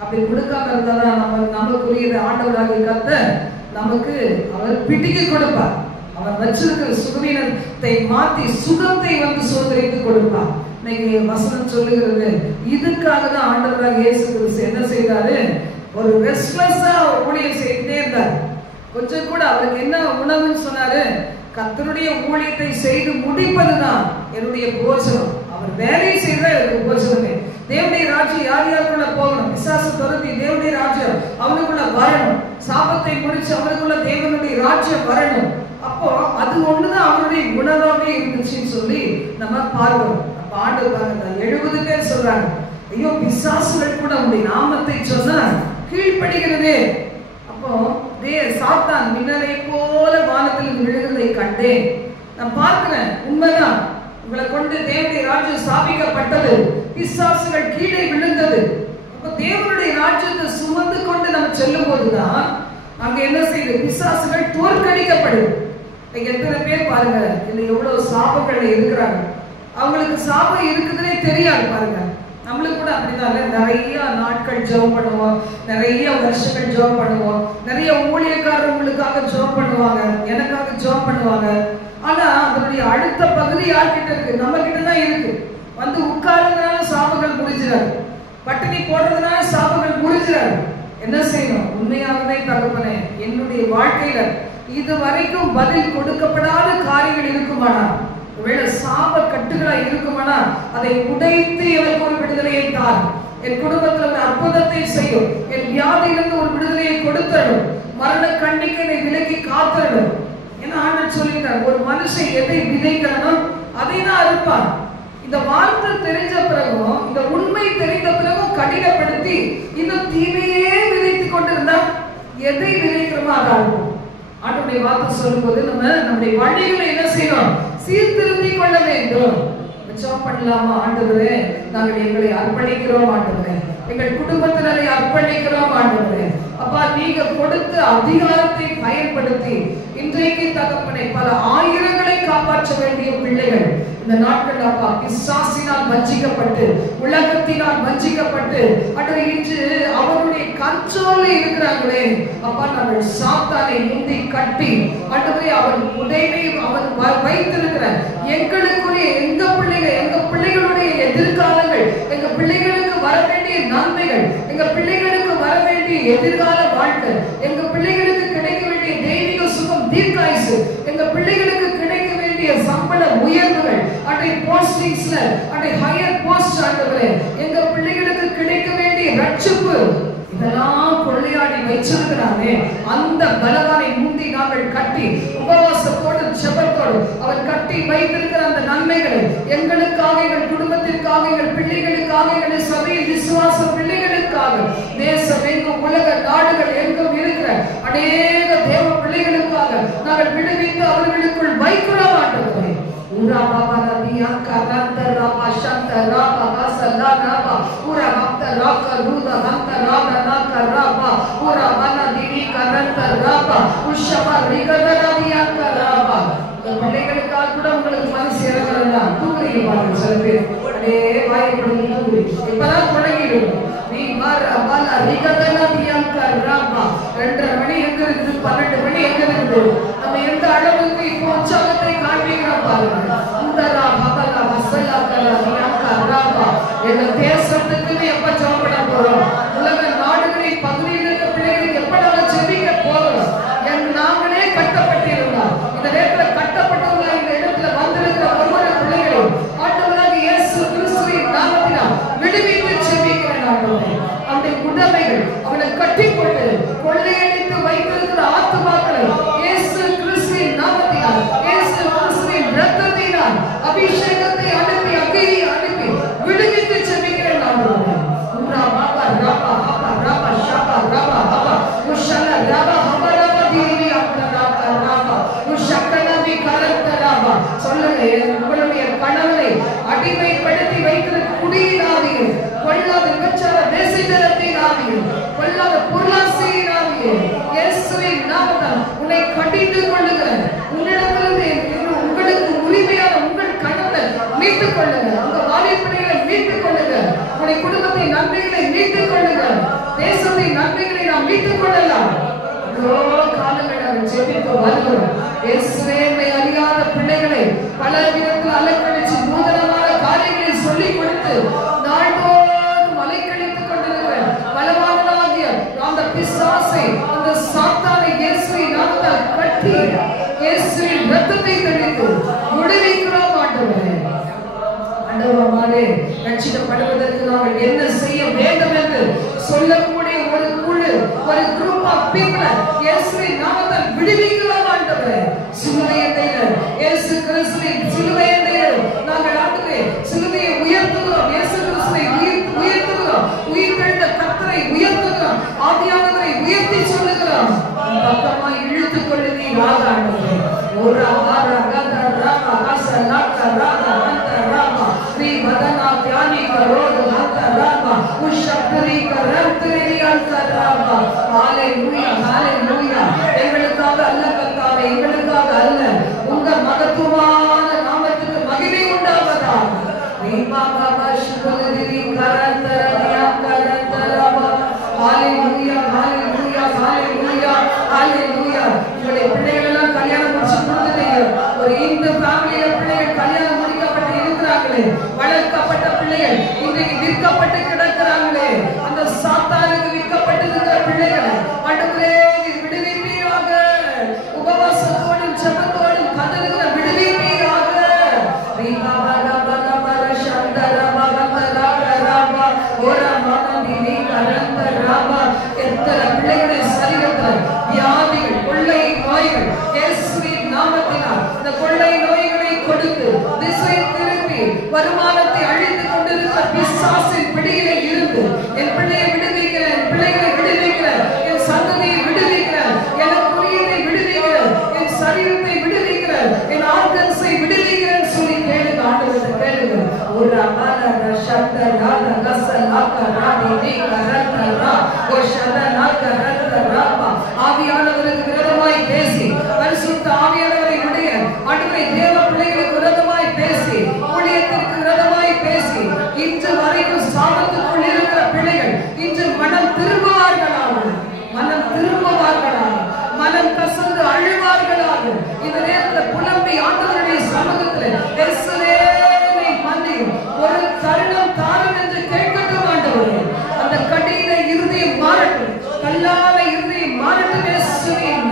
அப்படி கொடுக்காம இருந்தாதான் நமக்குரிய ஆண்டவராகிய கர்த்தர் நமக்கு அவர் பிடிக்க கொடுப்பார். அவர் வச்சிருக்கிற சுகவீனத்தை மாத்தி சுகத்தை வந்து சோதரித்து கொடுப்பார். இன்னைக்கு வசனம் சொல்லுகிறது, இதுக்காக தான் ஆண்டவராக இயேசு கிறிஸ்து என்ன செய்தாரு? ஒரு ரெஸ்ட்லெஸ்ஸா ஊழியம் செய்துட்டே இருந்தார். கொஞ்சம் கூட அவருக்கு என்ன உணவுன்னு சொன்னாரு? கர்த்தருடைய ஊழியத்தை செய்து முடிப்பதுதான் என்னுடைய போஜனம். அவர் வேலையை செய்தா எனக்கு போஜனமே. தேவனுடைய ராஜ்யம் யார் யாருக்குள்ள போகணும்? பிசாசு துரத்தி தேவனுடைய ராஜ்யம் அவனுக்குள்ள வரணும். சாபத்தை முடிச்சு அவனுக்குள்ள தேவனுடைய ராஜ்யம் வரணும். அப்போ அது ஒண்ணுதான் அவருடைய உணவாவே இருந்துச்சுன்னு சொல்லி நம்ம பார்க்கிறோம். அப்ப ஆண்டவர் பாருங்க, 70 பேர் சொல்றாங்க, ஐயோ பிசாசுகள் கூட உங்களுடைய நாமத்தை சொன்னா கீழ்ப்படுகிறதே. அப்போ சாத்தான் மின்னலை போல வானத்தில் விழுகிறதை கண்டேன். நான் பார்க்கிறேன், உண்மைதான். உங்களை கொண்டு தேவனுடைய ராஜ்யம் ஸ்தாபிக்கப்பட்டது, பிசாசுகள் கீழே விழுந்தது. அப்ப தேவனுடைய ராஜ்யத்தை சுமந்து கொண்டு நம்ம செல்லும் போதுதான் அங்க என்ன செய்யுது? பிசாசுகள் தோற்கடிக்கப்படுது. எத்தனை பேர் பாருங்க, இதுல எவ்வளவு சாபங்கள் இருக்கிறாங்க. அவங்களுக்கு சாபம் இருக்குதுன்னே தெரியாது பாருங்க. நம்மளுக்கு கூட அப்படிதான், நிறைய நாட்கள் ஜெபம் பண்ணுவோம், நிறைய வருஷங்கள் ஜெபம் பண்ணுவோம், நிறைய ஊழியக்காரர்களுக்காக ஜெபம் பண்ணுவாங்க, எனக்காக ஜெபம் பண்ணுவாங்க. ஆனா அதனுடைய அடுத்த பகுதி யார்கிட்ட இருக்கு? நம்ம கிட்டதான் இருக்கு. வந்து உட்கார்றதுனால சாபங்கள் முடிஞ்சிடாது, பட்டினி போடுறதுனால சாபங்கள் முடிஞ்சிடாது. என்ன செய்யணும்? உண்மையாகவே தகப்பனே, என்னுடைய வாழ்க்கையில இது வரைக்கும் பதில் கொடுக்கப்படாத காரியங்கள் இருக்குமானா, ஒருவேளை சாப கட்டுகளா இருக்குமானா, அதை உடைத்து எனக்கு ஒரு விடுதலையை தார். என் குடும்பத்தில் ஒரு அற்புதத்தை செய்யும். என் வியாதியிலிருந்து ஒரு விடுதலையை கொடுத்தரும். மரண கண்ணிக்கு என்னை விலக்கி காத்தரும். ஏன்னா ஆண்டவர் சொல்லிட்டார், ஒரு மனுஷன் எதை விதைக்கணும் அதை தான் அறுப்பான். இந்த வார்த்தை தெரிஞ்ச பிறகும், இந்த உண்மை தெரிந்த பிறகும் கடினப்படுத்தி இந்த தீமையே விதைத்துக் கொண்டிருந்தா எதை விதைக்கிறோமோ அதை அறுப்போம். ஆண்டவருடைய வார்த்தை சொல்லும் போது நம்முடைய வழிகளை என்ன செய்யணும்? சீர்திருத்திக் கொள்ள வேண்டும். ஜெபம் பண்ணலாமா? ஆண்டவரே, நாங்கள் எங்களை அர்ப்பணிக்கிறோம் ஆண்டவரே, எங்கள் குடும்பத்தினரை அர்ப்பணிக்கிறோம் ஆண்டவரே. அப்பா, நீங்க கொடுத்த அதிகாரத்தை பயன்படுத்தி இன்றைக்கு தகப்பனை பல ஆயிரங்களை காப்பாற்ற வேண்டிய பிள்ளைகள் இந்த நாட்கள் அப்பா பிசாசினால் வஞ்சிக்கப்பட்டு, உலகத்தினால் வஞ்சிக்கப்பட்டு, அன்று இன்று அவருடைய கண்ட்ரோல்ல இருக்கிறாங்களே அப்பா, நாங்கள் சாத்தானை முந்தி கட்டி அன்றுவரை அவன் உடைமை அவன் வைத்திருக்கிற எங்களுக்குரிய எங்க பிள்ளைகளுடைய எதிர்காலங்கள், எங்க பிள்ளைகளுக்கு வர வேண்டிய நன்மைகள், எங்க பிள்ளைகளுக்கு வர வேண்டிய எதிர்கால வாழ்க்கை, எங்க பிள்ளைகளுக்கு கிடைக்க வேண்டிய தெய்வீக சுகம், தீர்க்காயுசு, எங்க பிள்ளைகளுக்கு கிடைக்க வேண்டிய சம்பள உயர்வுகள், அன்னை போஸ்டிங்ஸ்ல அன்னை ஹையர் போஸ்ட் ஆண்டவரே எங்க பிள்ளைகளுக்கு கிடைக்க வேண்டிய ரட்சிப்பு இதெல்லாம் கொள்ளையாடி வச்சிருக்கிறானே அந்த பலவானை முந்தி நாங்கள் கட்டி உபவாசத்தோடு ஜெபத்தோடு அவர் கட்டி வைத்திருக்கிற அந்த நன்மைகளை எங்களுக்காக எங்கள் குடும்பத்திற்காக எங்கள் பிள்ளைகளுக்காக எங்கள் சபையின் விசுவாச பிள்ளைகளுக்காக தேசம் எங்கும் உலக நாடுகள் எங்கும் இருக்கிற அநேக தேவ பிள்ளைகளுக்காக நாங்கள் விடுவித்து அவர்களுக்குள் வைக்கிறோம் ஆண்டவரே. Ura baba nabiya karanta raba shanta raba basala raba ura bapta raka ruda bapta raba naka raba ura bana diri karanta raba ushaba rigada nabiya karaba. பிள்ளைகளுக்காக கூட உங்களுக்கு மனசு இறங்கலன்னா தூங்குறீங்க பாருங்க சில பேர் அப்படியே வாய்ப்படுத்தி தூங்குறீங்க. இப்பதான் தொடங்கிடுவோம். நீ மாற பால rigada nabiya karaba 2:30 மணி எங்க இருக்குது 12 மணி எங்க இருக்குது நம்ம எந்த அளவுக்கு இப்போ உற்சாகத்தை காண்பிக்கிறோம் பாருங்க. எங்க தேசத்துக்கு எப்ப ஜெபம் பண்ண போறோம்? உலக நாடுகளின் பகுதியில் இருக்க பிள்ளைகளுக்கு எப்ப நாம ஜெபிக்க போறோம்? நாங்களே கட்டப்பட்டிருந்தோம். இந்த நேரத்தில் கட்டப்பட்டவங்க இந்த இடத்துல வந்திருக்கிற ஒவ்வொரு பிள்ளைகளும் ஆண்டவராக இயேசு கிறிஸ்துவின் நாமத்தினால் விடுவித்து ஜெபிக்கிறேன் ஆண்டவரே. அந்த உடைமைகள் அவனை கட்டி போட்டு கொள்ளையடித்து வைத்திருக்கிற ஆத்துமாக்களை இயேசு கிறிஸ்துவின் நாமத்தினால் இயேசு கிறிஸ்துவின் இரத்தத்தினால் அபிஷேகத்தை அனுப்பி அக்கினி அனுப்பி விடுவித்து ஜெபிக்கிறேன் ஆண்டவரே. உரா பாபா ராபா ஹபா ராபா ஷபா ராபா ஹபா உஷல ராபா ஹபா ராபா தீவி அப்தரா ராபா உஷக்கனவி கரத்த ராபா. சொல்லுங்க, உங்களுடைய கணவனை அடிமைப்படுத்தி வைக்கிற குடியின் ஆவியை, கொள்ளாத விபச்சார வேசித்தனத்தின் ஆவியை, கொள்ளாத பொருளாசையின் ஆவியை இயேசுவின் நாமத்தால் உன்னை கடிந்து கொள்ளுகிறேன். உன்னிடத்திலிருந்து உங்களுக்கு உரிமையான உங்கள் கணவனை மீட்டுக் கொள்ளுங்க. உங்க வாலிபடிகளை மீட்டுக் கொள்ளுங்க. உங்களுடைய குடும்பத்தின் நன்மைகளை மீட்டுக் கொள்ளுங்க. தேசத்தின் நன்மைகளை நாம் மீட்டுக் கொள்ளலாம். காலங்கள் நாம் ஜெபித்து வருகிறோம். இயேசுவே அறியாத பிள்ளைகளை பல விதத்தில் அலக்கழிச்சு நூதனமான காரியங்களை சொல்லிக் கொடுத்து நாள்தோறும் அலைக்கழித்துக் கொண்டிருக்கிற பலவானாகிய அந்த பிசாசை அந்த சாத்தானை இயேசுவின் நாமத்தால் கட்டி இயேசுவின் இரத்தத்தை தெளித்து விடுவிக்கிறோம் ஆண்டவரே. ஆண்டவரே, ரட்சிக்கப்படுவதற்கு நாங்கள் என்ன செய்ய வேண்டும் என்று சொல்லக்கூடிய ஒரு குழு, ஒரு குரூப் ஆஃப் பீப்பிள் இயேசுவின் நாமத்தால் விடுவிக்கிறோம் ஆண்டவரே. சிலுவையை இயேசு கிறிஸ்துவின் சிலுவையை நாங்கள் ஆண்டவரே சிலுவையை உயர்த்துகிறோம். இயேசு கிறிஸ்துவை உயர்த்துகிறோம். உயிர்த்தெழுந்த கர்த்தரை உயர்த்துகிறோம். ஆவியானவரை உயர்த்தி சொல்லுகிறோம். பக்கமா இழுத்துக் கொள்ளுவீர் ஆண்டவரே. ஒரு ஆரா கதா ராபா ஹசலா கராதா அந்த ராபா ஸ்ரீ வதனா தியானி கரோத அந்த ராபா உஷக்ரி கரத்ரி அந்த ராபா. ஹalleluya ஹalleluya. எங்களுக்காக அல்ல கர்த்தாவே, எங்களுக்காக அல்ல, உங்க மகத்துவமான நாமத்துக்கு மகிமை உண்டாவதாக. ரீபா பாபா சுபலதி கரந்தரதியா கரந்தரபா. ஹalleluya ஹalleluya ஹalleluya ஹalleluya. உங்களுடைய பிள்ளைகள் எல்லாம் கல்யாணம் முடிச்சு கொடுத்துட்டீங்க. ஒரு இந்து ஃபேமிலியில பிள்ளைகள் கல்யாணம் முடிக்கப்பட்டு இருக்கிறாங்களே, வளர்க்கப்பட்ட பிள்ளைகள் இன்றைக்கு விற்கப்பட்டு கிடக்கிறாங்களே, அந்த சாத்தானுக்கு விற்கப்பட்டிருக்கிற பிள்ளைகள் ஆண்டவரே விடுவிப்பீராக. உபவாசத்தோடும் ஜெபத்தோடும் கதறுகிற விடுவிப்பீராக. எத்தனை பிள்ளைகளை சரீரத்தில் வியாதிகள், கொள்ளை நோய்கள் இயேசுவின் நாமத்தினால் இந்த கொள்ளை நோய்களை கொடுத்து திசை திருப்பி வருமானத்தை அழித்துக் கொண்டிருக்கிற பிசாசின் பிடியிலே இருந்து என் பிள்ளையை விடுவிக்கிறேன், என் பிள்ளைகளை விடுவிக்கிறேன், என் சந்ததியை விடுவிக்கிறேன், எனக்குரியதை விடுவிக்கிறேன், என் சரீரத்தை விடுவிக்கிறேன், என் ஆர்கன்ஸை விடுவிக்கிறேன் சொல்லி கேளுங்க. ஆண்டவரே கேளுங்க. ஒரு அமல ரஷத்த ராத கசலா கராதி தி கரந்தரா ஓஷதனா கரந்தரா. ஆவியானவருக்கு விரோதமாய் பேசி, பரிசுத்த ஆவியானவரை உடைய ஆண்டவரே தேவ பிள்ளைகளுக்கு விரோதமாய் பேசி, ஊழியத்திற்கு விரோதமாய் பேசி, இன்று வரைக்கும் சாபத்துக்குள் இருக்கிற பிள்ளைகள் இன்று மனம் திரும்புவார்களாக, மனம் திரும்புவார்களாக, மனம் கசந்து அழுவார்களாக. இந்த நேரத்தில் புலம்பி ஆண்டவருடைய சமூகத்தில் இயேசுவே மன்னியும் ஒரு தருணம் தாரும் என்று கேட்கட்டும் ஆண்டவரே. அந்த கடின இருதயம் மாறட்டும், கல்லாத இருதயம் மாறட்டும் இயேசுவின்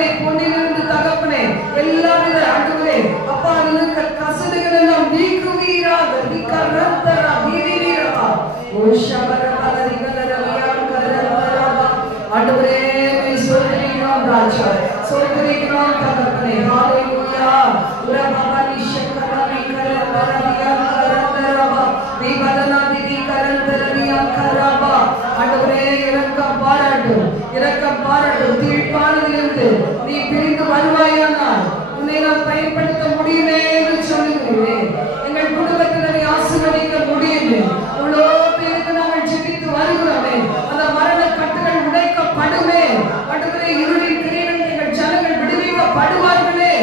பார்வை பொன்னிலிருந்து தகப்பனே எல்லாவித ஆண்டவரே அப்பா இருக்கிற கசடுகள் எல்லாம் நீக்குவீராக. நீக்கரந்தரா வீரீரா ஓ ஷபரபலரிகலரவியாம் கரந்தரா ஆண்டவரே சோதரிக்கிறோம் ராஜா, சோதரிக்கிறோம் தகப்பனே. ஹalleluya. உரபபனி ஷக்கரவி கரந்தரவியாம் கரந்தரா விபதனா திதி கரந்தரவியாம் கரபா ஆண்டவரே இரக்கம் பாராட்டும், இரக்கம் பாராட்டும். தீர்ப்பானதிலிருந்து நீ பிரிந்து வருவாயானால் உன்னை நாம் பயன்படுத்த முடியுமே என்று சொல்லுகிறேன். எங்கள் குடும்பத்தினரை ஆசீர்வதிக்க முடியுமே. இவ்வளோ பேருக்கு நாங்கள் ஜெபித்து வருகிறோமே, அந்த மரண கட்டுகள் உடைக்கப்படுமே. ஆண்டவரே இருளின் கிரீடம் எங்கள் ஜனங்கள் விடுவிக்கப்படுவார்களே.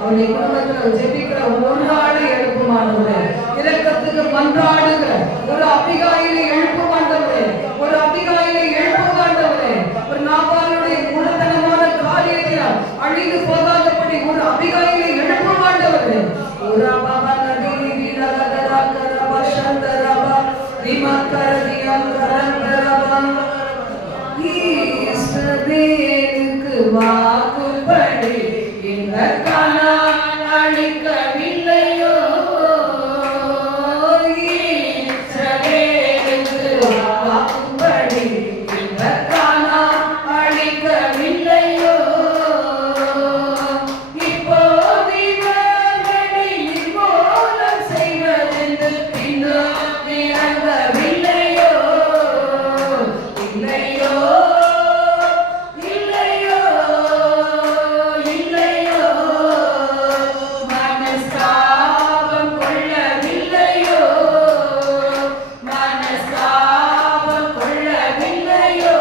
அவருடைய குடும்பத்தில் ஜெபிக்கிற ஒரு ஆளை எழுப்புமானவரே, இரக்கத்துக்கு மன்றாடுகிற ஒரு அபிகாயிலை எழுப்புமாண்டவரே, ஒரு அபிகாயிலை எழுப்புமாண்டவரே. ஒரு நாபாலுடைய மூலத்தனமான காரியத்தில் அழிந்து போகாதபடி ஒரு அபிகாயிலை எழுப்புமாண்டவரே. ஒரு பாபா நதி வீரகரா கரபா சந்தரபா விமக்கரதியா கரந்தரபா ஈஸ்வரனுக்கு வாக்குப்படி இந்த கானான் அழிக்கவில்லையோ. ஈஸ்வரனுக்கு வாக்குப்படி இந்த கானான் அழிக்கவில்லையோ. இப்போது இவர்களை நிர்மூலம் செய்வதென்று இன்னும் இறங்கவில்லையோ. இல்லையோ இல்லையோ இல்லையோ மனஸ்தாபம் கொள்ளவில்லையோ, மனஸ்தாபம் கொள்ளவில்லையோ.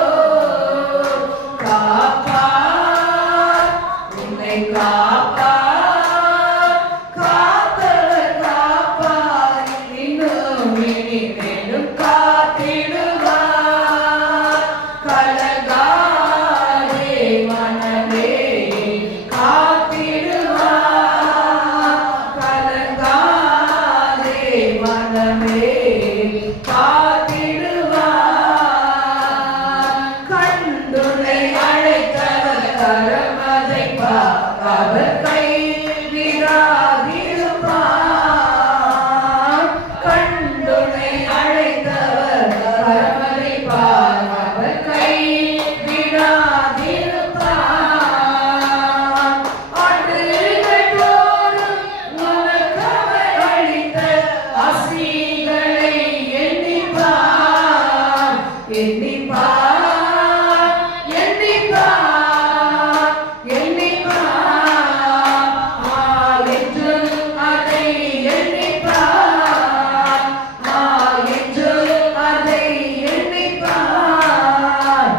காப்பார் உன்னை காப்பார், காத்தவர் காப்பார், இன்னும் இனி மேலும் காத்திடுவார். கலங்காதே மனமே காத்திடுவார், கலங்காதே மனமே காத்திடுவார். கண்டுனை அழைத்தவர் கரமதைப்பார், அவர் கைவிடாதிருப்பார். கண்டுனை அழைத்தவர் கரமதைப்பார், அவர் கைவிடாதிருப்பார். ஆண்டுகள் தோறும் உனக்கவர் அளித்த ஆசீர்களை எண்ணிப்பார், எண்ணிப்பார், எண்ணிப்பார், எண்ணிப்பார். என்றும் அதை எண்ணிப்பார், என்றும் அதை எண்ணிப்பார்.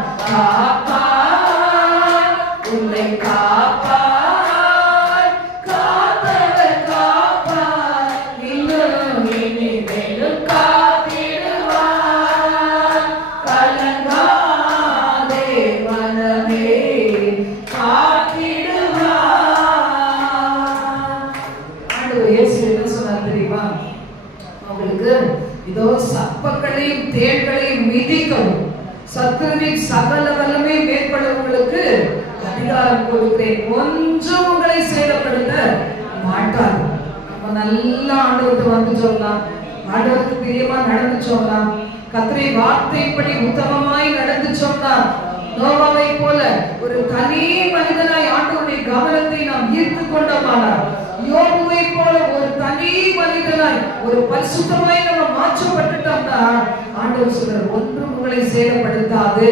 காப்பார் உன்னை காப்பார், காத்தவர் காப்பார், இன்னும் இனி மேலும் காத்திடுவார். கலங்காதே மனமே காத்திடுவார். ஆண்டவர் இயேசு என்ன சொன்னார் தெரியுமா? அவங்களுக்கு இதோ சர்ப்பங்களையும் தேள்களையும் மிதிக்கவும் சத்துருவின் சகல வல்லமை மேற்கொள்ளவங்களுக்கு அதிகாரம் கொடுக்கிறேன், ஒன்றும் உங்களை சேதப்படுத்த மாட்டார். நம்ம நல்லா ஆண்டவருக்கு வந்து சொல்லலாம், ஆண்டவருக்கு பிரியமா நடந்து சொல்லலாம், கர்த்தருடைய வார்த்தைப்படி உத்தமமாய் நடந்து சொன்னார். நோவாவை போல ஒரு தனி மனிதனாய் ஆண்டவருடைய கவனத்தை நாம் ஈர்த்து கொண்டோமானார். யோபுவை போல ஒரு தனி மனிதனாய் ஒரு பரிசுத்தமாய் நம்ம மாற்றப்பட்டுட்டோம்னா ஆண்டவர் சொல்றார், ஒன்றும் உங்களை சேதப்படுத்தாது,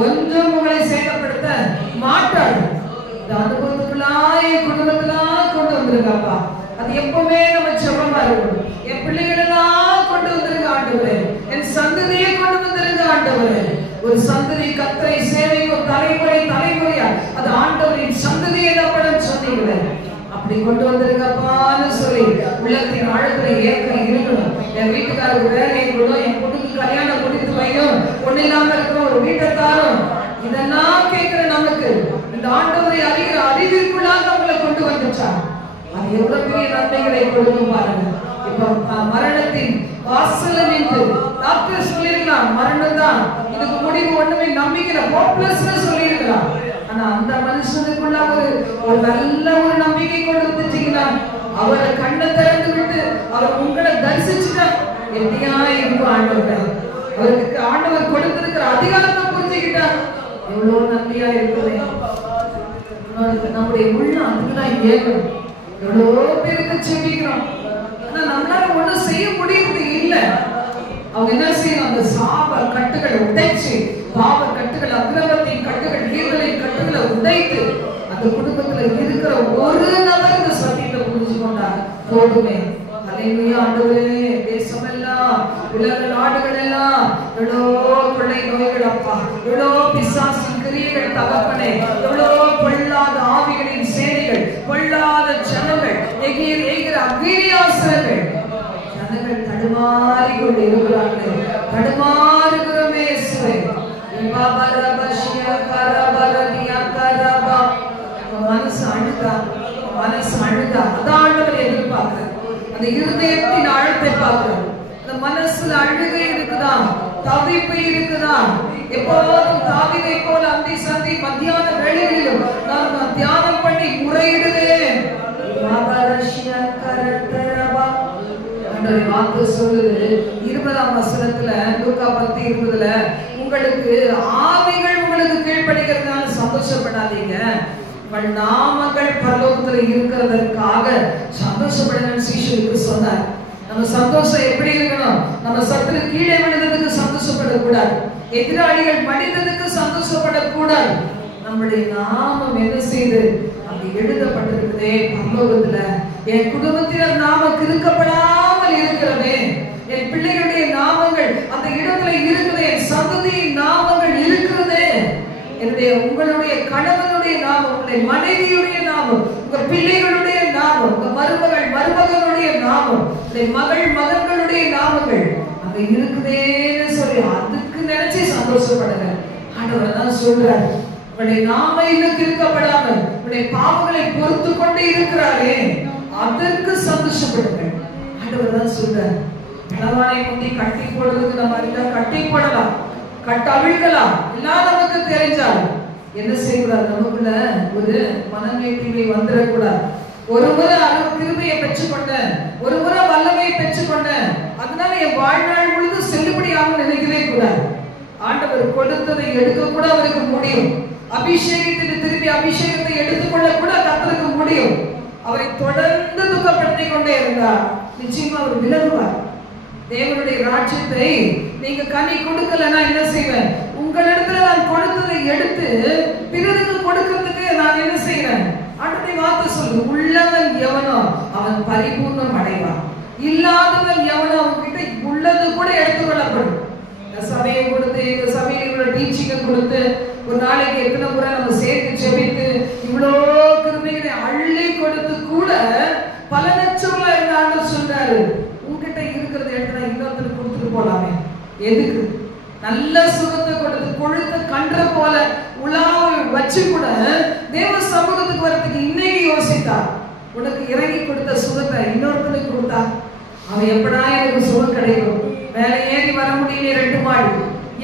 ஒன்றும் உங்களை சேதப்படுத்த மாட்டாது. இந்த அனுபவத்துக்குள்ளாய் குடும்பத்திலாம் கொண்டு வந்திருக்காப்பா. அது எப்பவுமே நம்ம செபமா இருக்கணும். என் பிள்ளைகளெல்லாம் கொண்டு வந்திருக்க ஆண்டவரே, என் சந்ததியை கொண்டு வந்திருக்க ஆண்டவரே. ஒரு சந்ததி கர்த்தரை சேவைக்கும் தலைமுறை தலைமுறையா அது ஆண்டவரின் சந்ததியை தான் சொன்னீங்களே, அப்படி கொண்டு வந்திருக்கப்பான்னு சொல்லி உள்ளத்தின் ஆழத்துல ஏற்க இருக்கணும். என் வீட்டுக்காரருக்கு வேலையை கொடும், என் பொண்ணுக்கு கல்யாணம் முடித்து வையும், பொண்ணு இல்லாம இருக்கிற ஒரு வீட்டை தாரும், இதெல்லாம் கேட்கிற நமக்கு இந்த ஆண்டவரை அறிகிற அறிவிற்குள்ளாக அவங்களை கொண்டு வந்துச்சா அது எவ்வளவு பெரிய நன்மைகளை கொடுக்கும் பாருங்க. இப்ப மரணத்தின் வாசல்ல நின்று டாக்டர் சொல்லிருக்கலாம் மரணம் தான், இதுக்கு முடிவு ஒண்ணுமே நம்பிக்கை ஹோப்லெஸ்னு சொல்லிருக்கலாம். ஆனா அந்த மனுஷனுக்குள்ள ஒரு எப்படியா இருக்கும் ஆண்டவர். அவருக்கு ஆண்டவர் கொடுத்திருக்கிற அதிகாரத்தை புரிஞ்சுக்கிட்டார். எவ்வளவு நன்றியா இருக்குது. நம்முடைய உள்ள அதுக்குதான் ஏகணும். எவ்வளோ பேருக்கு செபிக்கிறோம், ஆனா நம்மளால ஒண்ணும் செய்ய முடியுது இல்ல. அவங்க என்ன செய்யணும்? அந்த சாப கட்டுகளை உடைச்சு, பாவ கட்டுகள், அக்கிரமத்தின் கட்டுகள், வீரர்களின் கட்டுகளை உடைத்து அந்த குடும்பத்துல இருக்கிற ஒரு நபர் இந்த சத்தியத்தை புரிஞ்சு கொண்டார் போதுமே. அல்லேலூயா. ஆண்டவரே, தேசமெல்லாம், உலக நாடுகள் எல்லாம் எவ்வளோ கொள்ளை நோய்கள் அப்பா, எவ்வளோ பிசாசின் கிரியைகள் தகப்பனே, எவ்வளோ பொல்லாத ஆவிகளின் சேனைகள், பொல்லாத ஜனங்கள், எகிற அக்னியாசனங்கள், ஜனங்கள் தடுமாறி கொண்டு இருக்கிறார்கள். தடுமாறுகிறோமே இயேசுவே. மனசு அழுதா அதான் எதிர்பார்க்கிறேன். அந்த இருதயத்தின் ஆழத்தை பார்க்கிறோம். அந்த மனசுல அழுகை இருக்குதா, தவிப்பு இருக்குதா? எப்போதும் தாவீதை போல அந்தி சந்தி மத்தியான வேளைகளிலும் நான் தியானம் பண்ணி முறையிடுவேன். வார்த்தை சொல்லுது 20ஆம் வசனத்துல, லூக்கா 10:20, உங்களுக்கு ஆவிகள் உங்களுக்கு கீழ்ப்படிக்கிறதுனால சந்தோஷப்படாதீங்க, உங்கள் நாமங்கள் பரலோகத்துல இருக்கிறதற்காக சந்தோஷப்படுங்கன்னு சீஷருக்கு சொன்னார். நம்ம சந்தோஷம் எப்படி இருக்கணும்? நம்ம சத்துரு கீழே விழுந்ததுக்கு சந்தோஷப்படக்கூடாது, எதிராளிகள் மடிந்ததுக்கு சந்தோஷப்படக்கூடாது. நம்முடைய நாமம் என்ன செய்து அங்கு எழுதப்பட்டிருக்குதே பரலோகத்துல, என் குடும்பத்தினர் நாமம் கிறுக்கப்படாமல் இருக்கிறதே, என் பிள்ளைகளுடைய நாமங்கள் அந்த இடத்துல இருக்குது, என் சந்ததியின் நாமங்கள் இருக்கிறதே, என்னுடைய உங்களுடைய கணவனுடைய நாமம், உங்களுடைய மனைவியுடைய நாமம், உங்க பிள்ளைகளுடைய நாமம், உங்க மருமகனுடைய நாமம், மகன்களுடைய நாமங்கள் அங்க இருக்குதேன்னு சொல்லி அதுக்கு நினைச்சு சந்தோஷப்படுங்க. ஆண்டவர் தான் சொல்றாரு, உங்களுடைய நாம இன்னும் கிறுக்கப்படாமல் உங்களுடைய பாவங்களை பொறுத்து கொண்டு இருக்கிறாரே அதற்கு சந்தோஷப்படுங்க. ஆண்டவர் தான் சொல்றாரு, பலவானை முந்தி கட்டி போடுறதுக்கு நம்ம அறிந்தா கட்டி போடலாம், கட்ட அவிழ்க்கலாம், எல்லாம் நமக்கு தெரிஞ்சாலும் என்ன செய்யக்கூடாது? நமக்குள்ள ஒரு மனநேர்மை வந்துடக்கூடாது. ஒரு முறை கிருபையை பெற்றுக்கொண்ட, ஒரு முறை வல்லமையை பெற்றுக்கொண்ட, அதனால என் வாழ்நாள் முழுது செல்லுபடியாக நினைக்கவே கூடாது. ஆண்டவர் கொடுத்ததை எடுக்க கூட அவருக்கு முடியும். அபிஷேகத்திற்கு திரும்பி அபிஷேகத்தை எடுத்துக்கொள்ள கூட கர்த்தருக்கு முடியும். அவரை தொடர்ந்து துக்கப்படுத்திக் கொண்டே இருந்தார், நிச்சயமா அவர் விலகுவார். தேவனுடைய ராஜ்யத்தை நீங்க கனி கொடுக்கலன்னா என்ன செய்வேன்? உங்களிடத்துல நான் கொடுத்ததை எடுத்து பிறருக்கு கொடுக்கிறதுக்கு நான் என்ன செய்வேன்? ஆண்டவருடைய வார்த்தை சொல்லு, உள்ளவன் எவனோ அவன் பரிபூர்ணம் அடைவான், இல்லாதவன் எவனோ அவன்கிட்ட உள்ளது கூட எடுத்துக்கொள்ளப்படும். சபையை கொடுத்து, இந்த சபையை இவ்வளவு டீச்சிங்க கொடுத்து, ஒரு நாளைக்கு எத்தனை முறை நம்ம சேர்த்து செபித்து இவ்வளோ கிருபைகளை அள்ளி கொடுத்து கூட பலனற்றவங்களா இருந்த ஆண்டவர் சொல்றாரு, உங்ககிட்ட இருக்கிறத எடுத்து இன்னொருத்தருக்கு கொடுத்துட்டு போலாமே. எதுக்கு? நல்ல சுகத்தை கொடுத்து கொழுத்த கன்ற போல உலாவை வச்சு கூட தேவ சமூகத்துக்கு வரதுக்கு இன்னைக்கு யோசித்தா, உனக்கு இறங்கி கொடுத்த சுகத்தை இன்னொருத்தருக்கு கொடுத்தா அவன் எப்படா எனக்கு சுகம் கிடைக்கும்? மேலே ஏறி வர முடியல, 2 மாடி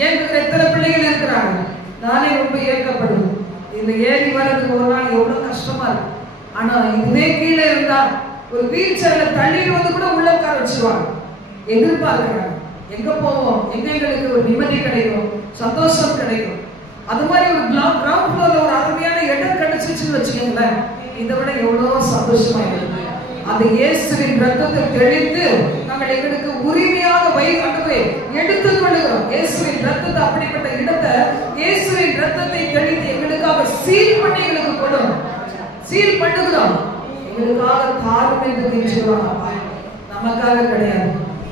ஏற்கிற எத்தனை பிள்ளைகள் இருக்கிறாங்க. நானே ரொம்ப ஏற்கப்படுவேன். இதுல ஏறி வர்றதுக்கு ஒரு நாள் எவ்வளவு கஷ்டமா இருக்கு. ஆனா இதுவே கீழே இருந்தா ஒரு வீல் சேர்ல தள்ளிட்டு வந்து கூட உள்ள உட்கார வச்சுருவாங்க. எதிர்பார்க்கிறாங்க, எங்க போவோம், எங்க எங்களுக்கு ஒரு நிம்மதி கிடைக்கும், சந்தோஷம் கிடைக்கும். அது மாதிரி ஒரு கிரவுண்ட் ஃப்ளோர்ல ஒரு அருமையான இடம் கிடைச்சிச்சுன்னு வச்சுக்கோங்களேன், இதை விட எவ்வளவு சந்தோஷமா இருக்கு. அந்த இயேசுவின் ரத்தத்தை தெளித்து நாங்கள் எங்களுக்கு உரிமையாக வைத்து எடுத்துக் கொள்ளுகிறோம். இயேசுவின் ரத்தத்தை, அப்படிப்பட்ட இடத்தை இயேசுவின் ரத்தத்தை தெளித்து எங்களுக்காக சீல் பண்ணி எங்களுக்கு கொள்ளும், சீல் பண்ணுகிறோம். எங்களுக்காக தாரும் என்று கேட்கிறாங்க, நமக்காக கிடையாது.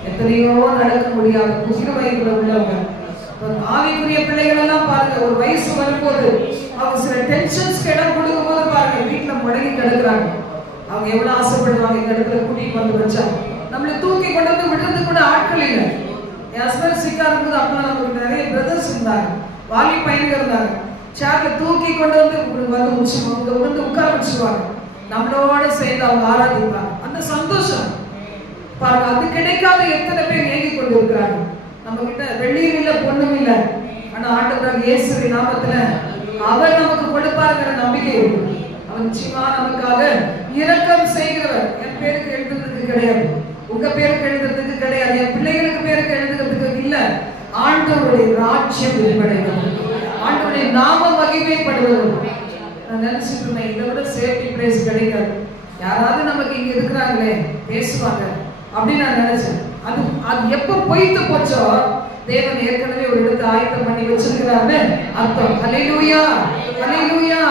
எத்தனையோ நடக்க முடியாது முதிர் வயதுல உள்ளவங்க, ஆவிக்குரிய பிள்ளைகள் எல்லாம் பாருங்க, ஒரு வயசு வரும்போது அவங்க சில டென்ஷன்ஸ்க்கு இடம் கொடுக்கும் போது பாருங்க வீட்டுல முடங்கி கிடக்குறாங்க. அவங்க எவ்வளவு ஆசைப்படுவாங்க இந்த இடத்துல கூட்டிட்டு வந்து வச்சா, நம்மளை தூக்கி கொண்டு வந்து விடுறது கூட ஆட்கள் இல்லை. என் ஹஸ்பண்ட் சிக்கா இருக்கும்போது அப்பெல்லாம் நமக்கு நிறைய பிரதர்ஸ் இருந்தாங்க, வாலி பையன்கள் இருந்தாங்க. சேர்ல தூக்கி கொண்டு வந்து உட்கார வச்சுருவாங்க, நம்மளோட சேர்ந்து அவங்க ஆராதிப்பாங்க. அந்த சந்தோஷம் பாருங்க, அது கிடைக்காத எத்தனை பேர் ஏங்கி கொண்டு இருக்கிறாங்க. நம்ம கிட்ட வெள்ளியும் இல்லை பொண்ணும் இல்லை, ஆனா ஆண்டவராக இயேசுவின் நாமத்துல அவர் நமக்கு கொடுப்பாருங்கிற நம்பிக்கை இருக்கு. அவர் நிச்சயமா நமக்காக இரக்கம் செய்கிறவர். என் பேருக்கு எழுதுறதுக்கு கிடையாது, உங்க பேருக்கு எழுதுறதுக்கு கிடையாது, என் பிள்ளைகளுக்கு பேருக்கு எழுதுறதுக்கு இல்ல. ஆண்டவருடைய ராஜ்யம் வெளிப்படைவது, ஆண்டவருடைய நாம மகிமைப்படுவது. நான் நினைச்சிட்டு இருந்தேன், இதை விட சேஃப்டி பிரைஸ் கிடைக்காது. யாராவது நமக்கு இங்க இருக்கிறாங்களே பேசுவாங்க அப்படின்னு நான் நினைச்சேன். அது எப்ப பொய்த்து போச்சோ தேவன் ஏற்கனவே ஒரு இடத்தை ஆயத்தம் பண்ணி வச்சிருக்கிறாரு அர்த்தம். ஹல்லேலூயா, ஹல்லேலூயா.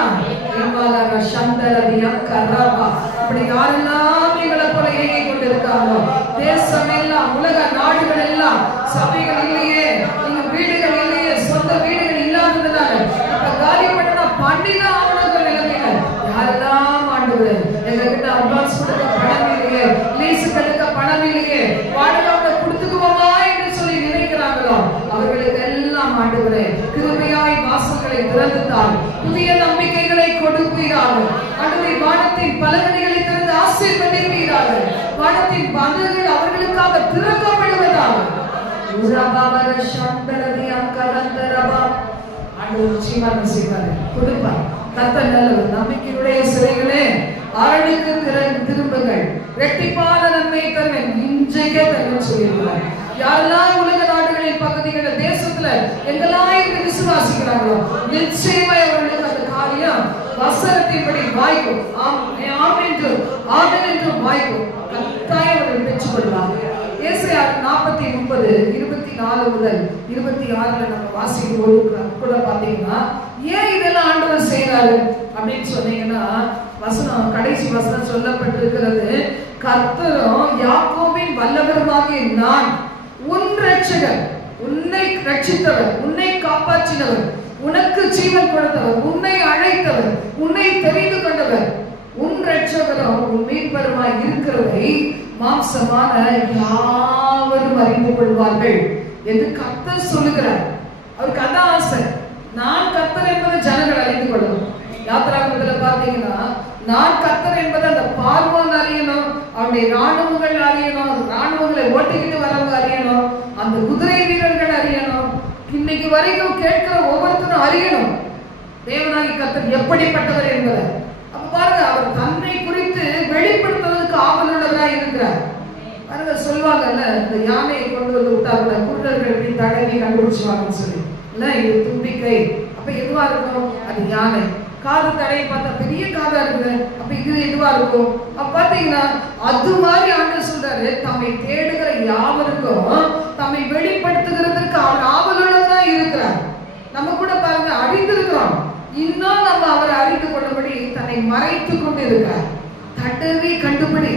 இம்மாலா சந்தரதியா கராபா. அப்படி யாரெல்லாம் எங்களை போல ஏங்கிக் கொண்டிருக்காங்களோ, தேசம் எல்லாம், உலக நாடுகள் எல்லாம், சபைகள் இல்லையே, நீங்க வீடுகள் இல்லையே, சொந்த வீடுகள் இல்லாததுனால அப்ப காலி பண்ணா பண்ணிதான் அவனுக்கு நிலைமையில யாரெல்லாம் ஆண்டவரே எங்ககிட்ட அட்வான்ஸ் கொடுக்க பணம் இல்லையே, லீஸுக்கு எடுக்க பணம் இல்லையே, வாடகை கொடுத்துக்குவோமா என்று சொல்லி நினைக்கிறாங்களோ அவர்களுக்கு எல்லாம் ஆண்டவரே கிருபையாய் வாசல்களை திறந்துதான் புதிய நம்பிக்கைகளை கொடுப்பீராக. ஆண்டவரே வானத்தின் பலகணிகளை திறந்து ஆசீர்வதிப்பீராக. வானத்தின் கதவுகள் அவர்களுக்காக திறக்கப்படுவதாக. உரபாவர சந்தரதியா கலந்தரபா. ஆண்டவர் ஜீவன் செய்வார், கொடுப்பார். கர்த்தர் நல்லவர். நம்பிக்கையுடைய சிறைகளே அரணுக்கு திரும்புங்கள், இரட்டிப்பான நன்மை தருவேன், இன்றைக்கே தருவேன் சொல்லியிருக்கிறார். யாரெல்லாம் உலக நாடுகளின் பகுதிகளில் தேசத்துல எங்கெல்லாம் இருந்து விசுவாசிக்கிறாங்களோ நிச்சயமாய் அவர்களுக்கு அந்த காரியம் வசனத்தின்படி வாய்க்கும். ஆம் என்றும் ஆமென் என்றும் வாய்க்கும். கட்டாயம் அவர்கள் பெற்றுக் கொள்வாங்க. ஏசாயா 40:30-24 முதல் 26 நம்ம வாசிக்கும் போது கூட பாத்தீங்கன்னா, ஏன் இதெல்லாம் ஆண்டவர் செய்யறாரு அப்படின்னு சொன்னீங்கன்னா, வசனம் கடைசி வசனம் சொல்லப்பட்டிருக்கிறது, கர்த்தரும் யாக்கோபின் வல்லவருமாகிய நான் உன் இரட்சகர், உன்னை ரட்சித்தவர், உன்னை காப்பாற்றினவர், உனக்கு ஜீவன் கொடுத்தவர், உன்னை அழைத்தவர், உன்னை தெரிந்து கொண்டவர், உன் இரட்சகரும் உன் மீட்பருமாய் இருக்கிறதை மாம்சமான யாவரும் அறிந்து கொள்வார்கள் என்று கர்த்தர் சொல்லுகிறார். அவருக்கு அதான் ஆசை, நான் கர்த்தர் என்பதை ஜனங்கள் அறிந்து கொள்ளணும். யாத்திராகமத்துல பாத்தீங்கன்னா, நான் கர்த்தர் என்பதை அந்த பார்வோன் அறியணும், அவருடைய ராணுவங்கள் அறியணும், ராணுவங்களை ஓட்டிக்கிட்டு வரவங்க அறியணும், அந்த குதிரை வீரர்கள் அறியணும், இன்னைக்கு வரைக்கும் கேட்கிற ஒவ்வொருத்தரும் அறியணும் தேவனாகி கர்த்தர் எப்படிப்பட்டவர் என்பதை. அப்ப பாருங்க, அவர் தன்னை குறித்து வெளிப்படுத்துவதற்கு ஆவலுள்ளவராய் இருக்கிறார். பாருங்க, சொல்லுவாங்கல்ல, இந்த யானையை கொண்டு வந்து விட்டாங்க, குருடர்கள் எப்படி தடவி கண்டுபிடிச்சுவாங்கன்னு சொல்லி, இல்ல இது தும்பிக்கை, அப்ப எதுவா இருக்கும், அது யானை. காது தடையை பார்த்தா பெரிய காதா இருக்குது, அப்ப இது எதுவா இருக்கும். அப்ப பாத்தீங்கன்னா அது மாதிரி ஆண்டவர் சொல்றாரு, தம்மை தேடுகிற யாவருக்கும் தம்மை வெளிப்படுத்துகிறதுக்கு அவர் ஆவலுள்ளவரா இருக்கிறார். நம்ம கூட பாருங்க அறிந்திருக்கிறோம், இன்னும் நம்ம அவரை அறிந்து கொண்டபடி தன்னை மறைத்து கொண்டு இருக்கிறார். தடவி கண்டுபிடி,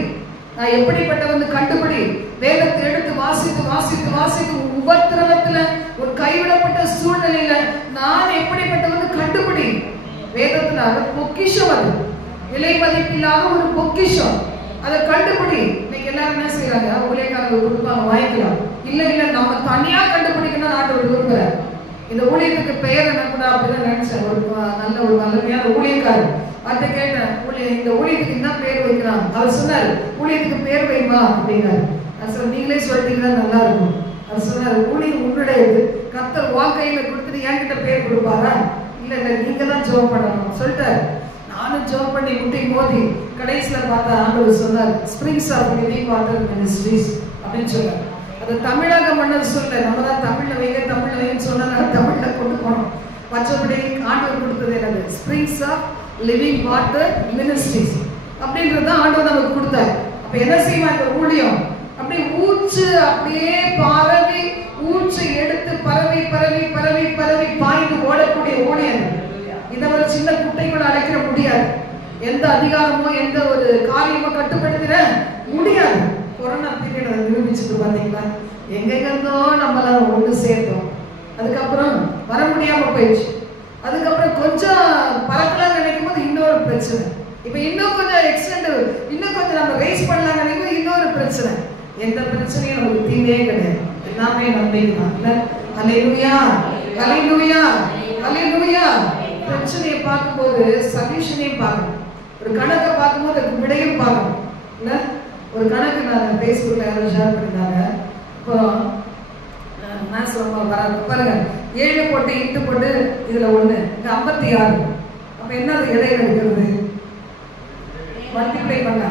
நான் எப்படிப்பட்டவன் கண்டுபிடி. வேதத்தை எடுத்து வாசித்து வாசித்து வாசித்து உபத்திரவத்துல ஒரு கைவிடப்பட்ட சூழ்நிலையில நான் எப்படிப்பட்டவன் கண்டுபிடி. வேதத்துல பொக்கிஷம், அது விலை மதிப்பில்லாத ஒரு பொக்கிஷம், அதை கண்டுபிடி. இன்னைக்கு எல்லாரும் என்ன செய்யறாங்க, ஊழியக்காரங்க கொடுப்பாங்க, வாங்கிக்கலாம். இல்ல இல்ல, நம்ம தனியா கண்டுபிடிக்கணும் ஆண்டவர் விரும்புறார். இந்த ஊழியத்துக்கு பெயர் என்ன கூட அப்படிதான் நினைச்சேன். ஒரு நல்லமையான ஊழியக்காரர் அதை கேட்டேன், இந்த ஊழியத்துக்கு என்ன பேர் வைக்கிறான். அவர் சொன்னார், ஊழியத்துக்கு பேர் வைமா அப்படின்னாரு. அது நீங்களே சொல்லிட்டீங்கன்னா நல்லா இருக்கும். அவர் சொன்னார், ஊழியம் உன்னுடையது, கர்த்தர் வாழ்க்கையில கொடுத்துட்டு என்கிட்ட பேர் கொடுப்பாரா? இல்ல இல்ல, நீங்க தான் ஜெபம் பண்ணணும் சொல்லிட்டாரு. நானும் ஜெபம் பண்ணி முட்டி மோதி கடைசியில பார்த்தா ஆண்டவர் சொன்னார், springs of living water ministries அப்படின்னு சொன்னார். அது தமிழக மன்னர் சொல்ல, நம்ம தான் தமிழ்ல வைங்கன்னு சொன்னா தமிழ்ல கொண்டு போனோம். மற்றபடி ஆண்டவர் கொடுத்தது என்னது, springs of living water ministries அப்படின்றது ஆண்டவர் நமக்கு கொடுத்தாரு. அப்ப என்ன செய்வான் இந்த ஊழியம், அப்படியே ஊற்று அப்படியே பரவி, ஊற்று எடுத்து பரவி பரவி பரவி பரவி பாய்ந்து ஓடக்கூடிய ஊழியம். இதை ஒரு சின்ன குட்டைக்குள்ள அடைக்கிற முடியாது. எந்த அதிகாரமோ எந்த ஒரு காரியமோ கட்டுப்படுத்திட முடியாது. கொரோனா பீரியட் அதை நிரூபிச்சுட்டு பாத்தீங்களா, எங்கெங்கிருந்தோ நம்மள ஒன்று சேர்த்தோம், அதுக்கப்புறம் வர முடியாம போயிடுச்சு. அதுக்கப்புறம் கொஞ்சம் பறக்கலாம் நினைக்கும் போது இன்னொரு பிரச்சனை, இப்ப இன்னும் கொஞ்சம் எக்ஸ்டெண்ட், இன்னும் கொஞ்சம் நம்ம ரைஸ் பண்ணலாம் நினைக்கும் போது இன்னொரு பிரச்சனை. எந்த பிரச்சனையும் நமக்கு தீமையே கிடையாது, எல்லாமே நம்பிக்கலாம். ஹல்லேலூயா, ஹல்லேலூயா, ஹல்லேலூயா. பிரச்சனையை பார்க்கும்போது சொல்யூஷனையும் பார்க்கணும், ஒரு கணக்கை பார்க்கும்போது அதுக்கு விடையும் பார்க்கணும். இல்ல ஒரு கணக்கு நான் பேஸ்புக்ல யாரும் ஷேர் பண்ணிருந்தாங்க. இப்போ நான் சொல்ல பாருங்க, 7 போட்டு 8 போட்டு இதுல 1 இங்க 56. அப்ப என்ன இடையில இருக்கிறது, மல்டிப்ளை பண்ண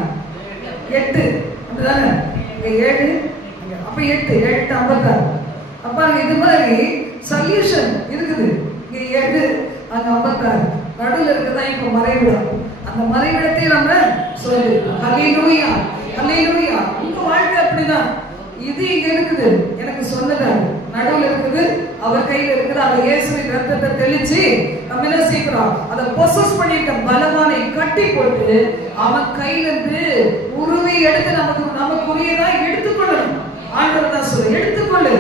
8 அப்படிதானே. 7 அப்ப 8 56. அப்ப இது மாதிரி சொல்யூஷன் இருக்குது. இங்க 7 அங்க 56 நடுவில் இருக்குதா இப்ப மறைவிடம். அந்த மறைவிடத்தை நம்ம சொல்லு. ஹல்லேலூயா ஹல்லேலூயா. உங்க வாழ்க்கை அப்படிதான். இது இங்க இருக்குது, எனக்கு சொன்னதாரு நடுவில் இருக்குது, அவர் கையில் இருக்குது. அந்த இயேசுவின் ரத்தத்தை தெளிச்சு நம்ம என்ன செய்யறோம், அதை பொசஸ் பண்ணிருக்க பலவானை கட்டி போட்டு அவன் கையில இருந்து உருவி எடுத்து நமக்குரியதா எடுத்துக்கொள்ளணும். ஆண்டவர் தான் சொல்ல, எடுத்துக்கொள்ளு,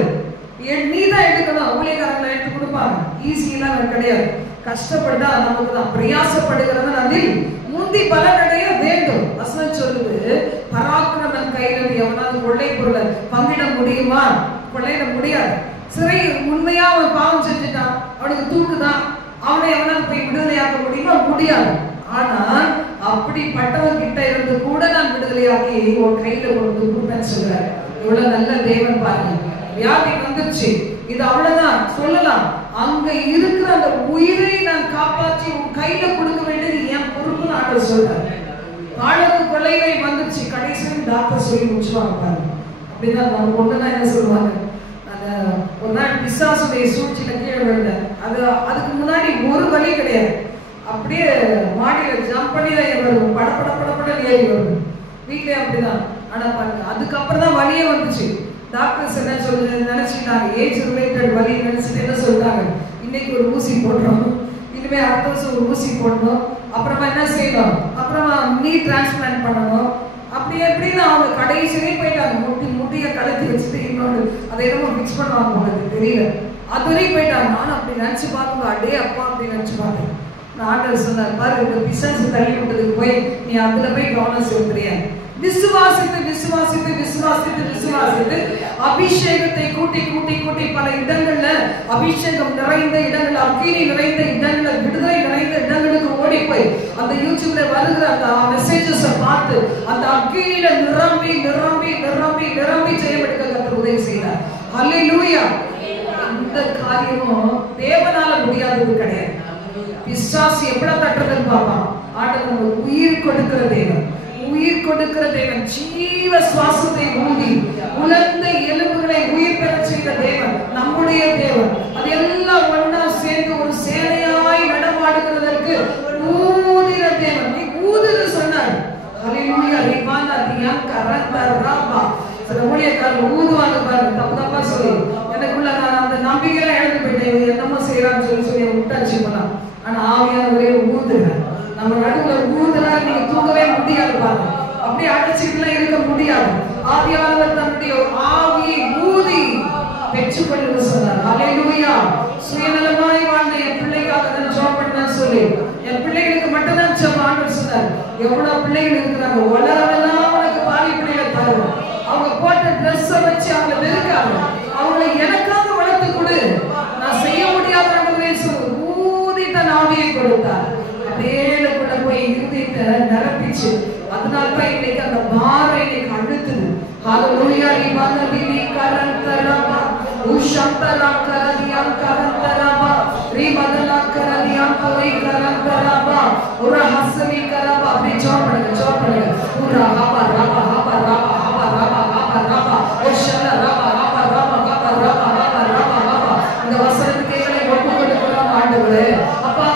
நீ தான் எடுக்கணும். ஊழியக்காரங்களை எடுத்து கொடுப்பாங்க, ஈஸியெல்லாம் கிடையாது. கஷ்டப்பட்டா நமக்கு தான், பிரயாசப்படுகிறது அதில் முந்தி பலனடைய வேண்டும். வசனம் சொல்லுது, பராக்கிரமன் கையில எவனாவது கொள்ளை பொருளை பங்கிட முடியுமா? கொள்ளையிட முடியாது. சிறை உண்மையா அவன் பாவம் செஞ்சுட்டான், அவனுக்கு தூக்குதான், அவனை எவனாவது போய் விடுதலையாக்க முடியுமா? முடியாது. ஆனா அப்படிப்பட்டவன் கிட்ட இருந்து கூட நான் விடுதலையாக்கி உன் கையில கொண்டு கொடுப்பேன்னு சொல்றாரு. இவ்வளவு நல்ல தேவன் பாருங்க. வியாதி வந்துருச்சு, இது அவ்வளவுதான் சொல்லலாம். அங்க இருக்கிற அந்த உயிரை நான் காப்பாற்றி உன் கையில கொடுக்க வேண்டியது என் பொறுப்புன்னு ஆண்டவர் சொல்றாரு. காலத்து கொள்ளையை வந்துருச்சு, கடைசியில் டாக்டர் சொல்லி முடிச்சுவாங்க பாருங்க. அப்படிதான் நம்ம ஒண்ணுதான் என்ன சொல்லுவாங்க, அந்த ஒரு நாள் பிசாசுடைய சூழ்ச்சியில கீழே விழுந்த அதுக்கு முன்னாடி ஒரு வலி கிடையாது. அப்படியே மாடியில ஜம்ப் பண்ணி தான் வரும், படப்பட ஏறி வரும். வீட்லயே அப்படிதான். ஆனா பாருங்க, அதுக்கப்புறம் தான் வலியே வந்துச்சு. டாக்டர்ஸ் என்ன சொல்றது நினைச்சுட்டாங்க, ஏஜ் ரிலேட்டட் வலி நினைச்சிட்டு என்ன சொல்றாங்க, இன்னைக்கு ஒரு ஊசி போடுறோம், இனிமே அடுத்த வருஷம் ஒரு ஊசி போடணும், அப்புறமா என்ன செய்யணும், அப்புறமா நீ டிரான்ஸ்பிளான்ட் பண்ணணும். அப்படி எப்படின்னு அவங்க கடைசியே போயிட்டாங்க. முட்டிய கழுத்தி வச்சுட்டு இன்னொன்று அதை என்னமோ ஃபிக்ஸ் பண்ணுவாங்க போனது தெரியல, அது வரையும் போயிட்டாங்க. நானும் அப்படி நினைச்சு பார்க்கும்போது அடே அப்பா அப்படி நினைச்சு பார்த்தேன். நான் ஆண்டவர் சொன்னார், பாரு இந்த பிசாசு தள்ளி விட்டதுக்கு போய் நீ அதுல போய் கவனம் செலுத்துறியா? விசுவாசித்து விசுவாசித்து விசுவாசித்து விசுவாசித்து அபிஷேகத்தை கூட்டி கூட்டி கூட்டி பல இடங்கள்ல அபிஷேகம் நிறைந்த இடங்கள், அக்கினி நிறைந்த இடங்கள்ல, விடுதலை நிறைந்த இடங்களுக்கு ஓடி போய் அந்த யூடியூப்ல வருகிற அந்த மெசேஜஸ் பார்த்து அந்த அக்கினியில நிரம்பி நிரம்பி நிரம்பி நிரம்பி செய்யப்பட்ட கர்த்தர் உதவி செய்தார். ஹல்லேலூயா. இந்த காரியமும் தேவனால முடியாதது கிடையாது. பிசாசு எவ்வளவு தட்டுறதுன்னு பார்ப்பான். ஆண்டவர் நமக்கு உயிர் கொடுக்கிற தேவன், உயிர் கொடுக்கிற தேவன், ஜீவ சுவாசத்தை ஊதி உலர்ந்த எலும்புகளை உயிர் பெற செய்த தேவன் நம்முடைய தேவன். அது எல்லாம் ஒன்னா சேர்ந்து ஒரு சேனையாய் நடமாடுகிறதற்கு ஊதிர தேவன். நீ ஊதுன்னு சொன்னார். ஹல்லேலூயா. ரிவானா தியான் கரந்த ராபா. சில ஊழியக்காரர்கள் ஊதுவாங்க பாருங்க, தப்பு தப்பா சொல்லி எனக்குள்ள நான் அந்த நம்பிக்கையில இழந்து போயிட்டேன். என்னமோ செய்யறான்னு சொல்லி விட்டாச்சு போலாம். ஆனா ஆவியானவரே ஊதுறார். நம்ம நடுவுல ஊதுறா, நீங்க தூங்கவே முடியாது பாருங்க, அப்படியே அடைச்சிட்டுலாம் இருக்க முடியாது. ஆவியானவர் தன்னுடைய ஆவியை ஊதி பெற்றுக்கொண்டு சொன்னார். ஹல்லேலூயா. சுயநலமாய் வாழ்ந்த என் பிள்ளைக்காக தான் ஜெபம் பண்ணேன்னு சொல்லி என் பிள்ளைகளுக்கு மட்டும்தான் ஜெபம் ஆண்டவர் சொன்னார். எவ்வளவு பிள்ளைகள் இருக்கிறாங்க, உலகமெல்லாம் உனக்கு பாதி பிள்ளைகளை தருவோம். அவங்க போட்ட ட்ரெஸ்ஸை வச்சு அவங்க வெறுக்காங்க, அவங்களை எனக்காக வளர்த்து கொடு, நான் செய்ய முடியாத ஊதி தன் ஆவியை கொடுத்தார். மேலுக்குள்ள போய் இருதயத்தை நிரப்பிச்சு, அதனால்தான் இன்னைக்கு அந்த பாரம் இன்னைக்கு அழுத்துது. ஹல்லேலூயா. ரிவானா திவி கரந்தரபா உஷந்தரா கரதியான் கரந்தரபா ரிமதனா கரதியான் போய் கரந்தரபா ஒரு ஹஸ்மி கரபா. அப்படி ஜெபம் பண்ணுங்க. உரா ஹபா ரபா ஹபா ரபா ஹபா ரபா ஹபா ரபா உஷல ரபா ஹபா ரபா ஹபா ரபா ஹபா ரபா ஹபா. இந்த வசனத்துக்கு எங்களை ஒப்பு கொடுக்கிறோம் ஆண்டவரே. அப்பா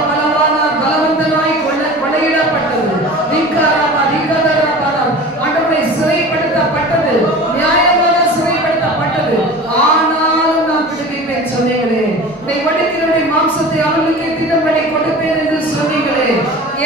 ஆண்டவரை சிறைப்படுத்தப்பட்டது, நியாயமாக சிறைப்படுத்தப்பட்டது, ஆனாலும் நான் விடுவிப்பேன் சொன்னீங்களே. உன்னை ஒடுக்கிறவருடைய மாம்சத்தை அவர்களுக்கு திட்டப்படி கொடுப்பேன் என்று சொன்னீங்களே.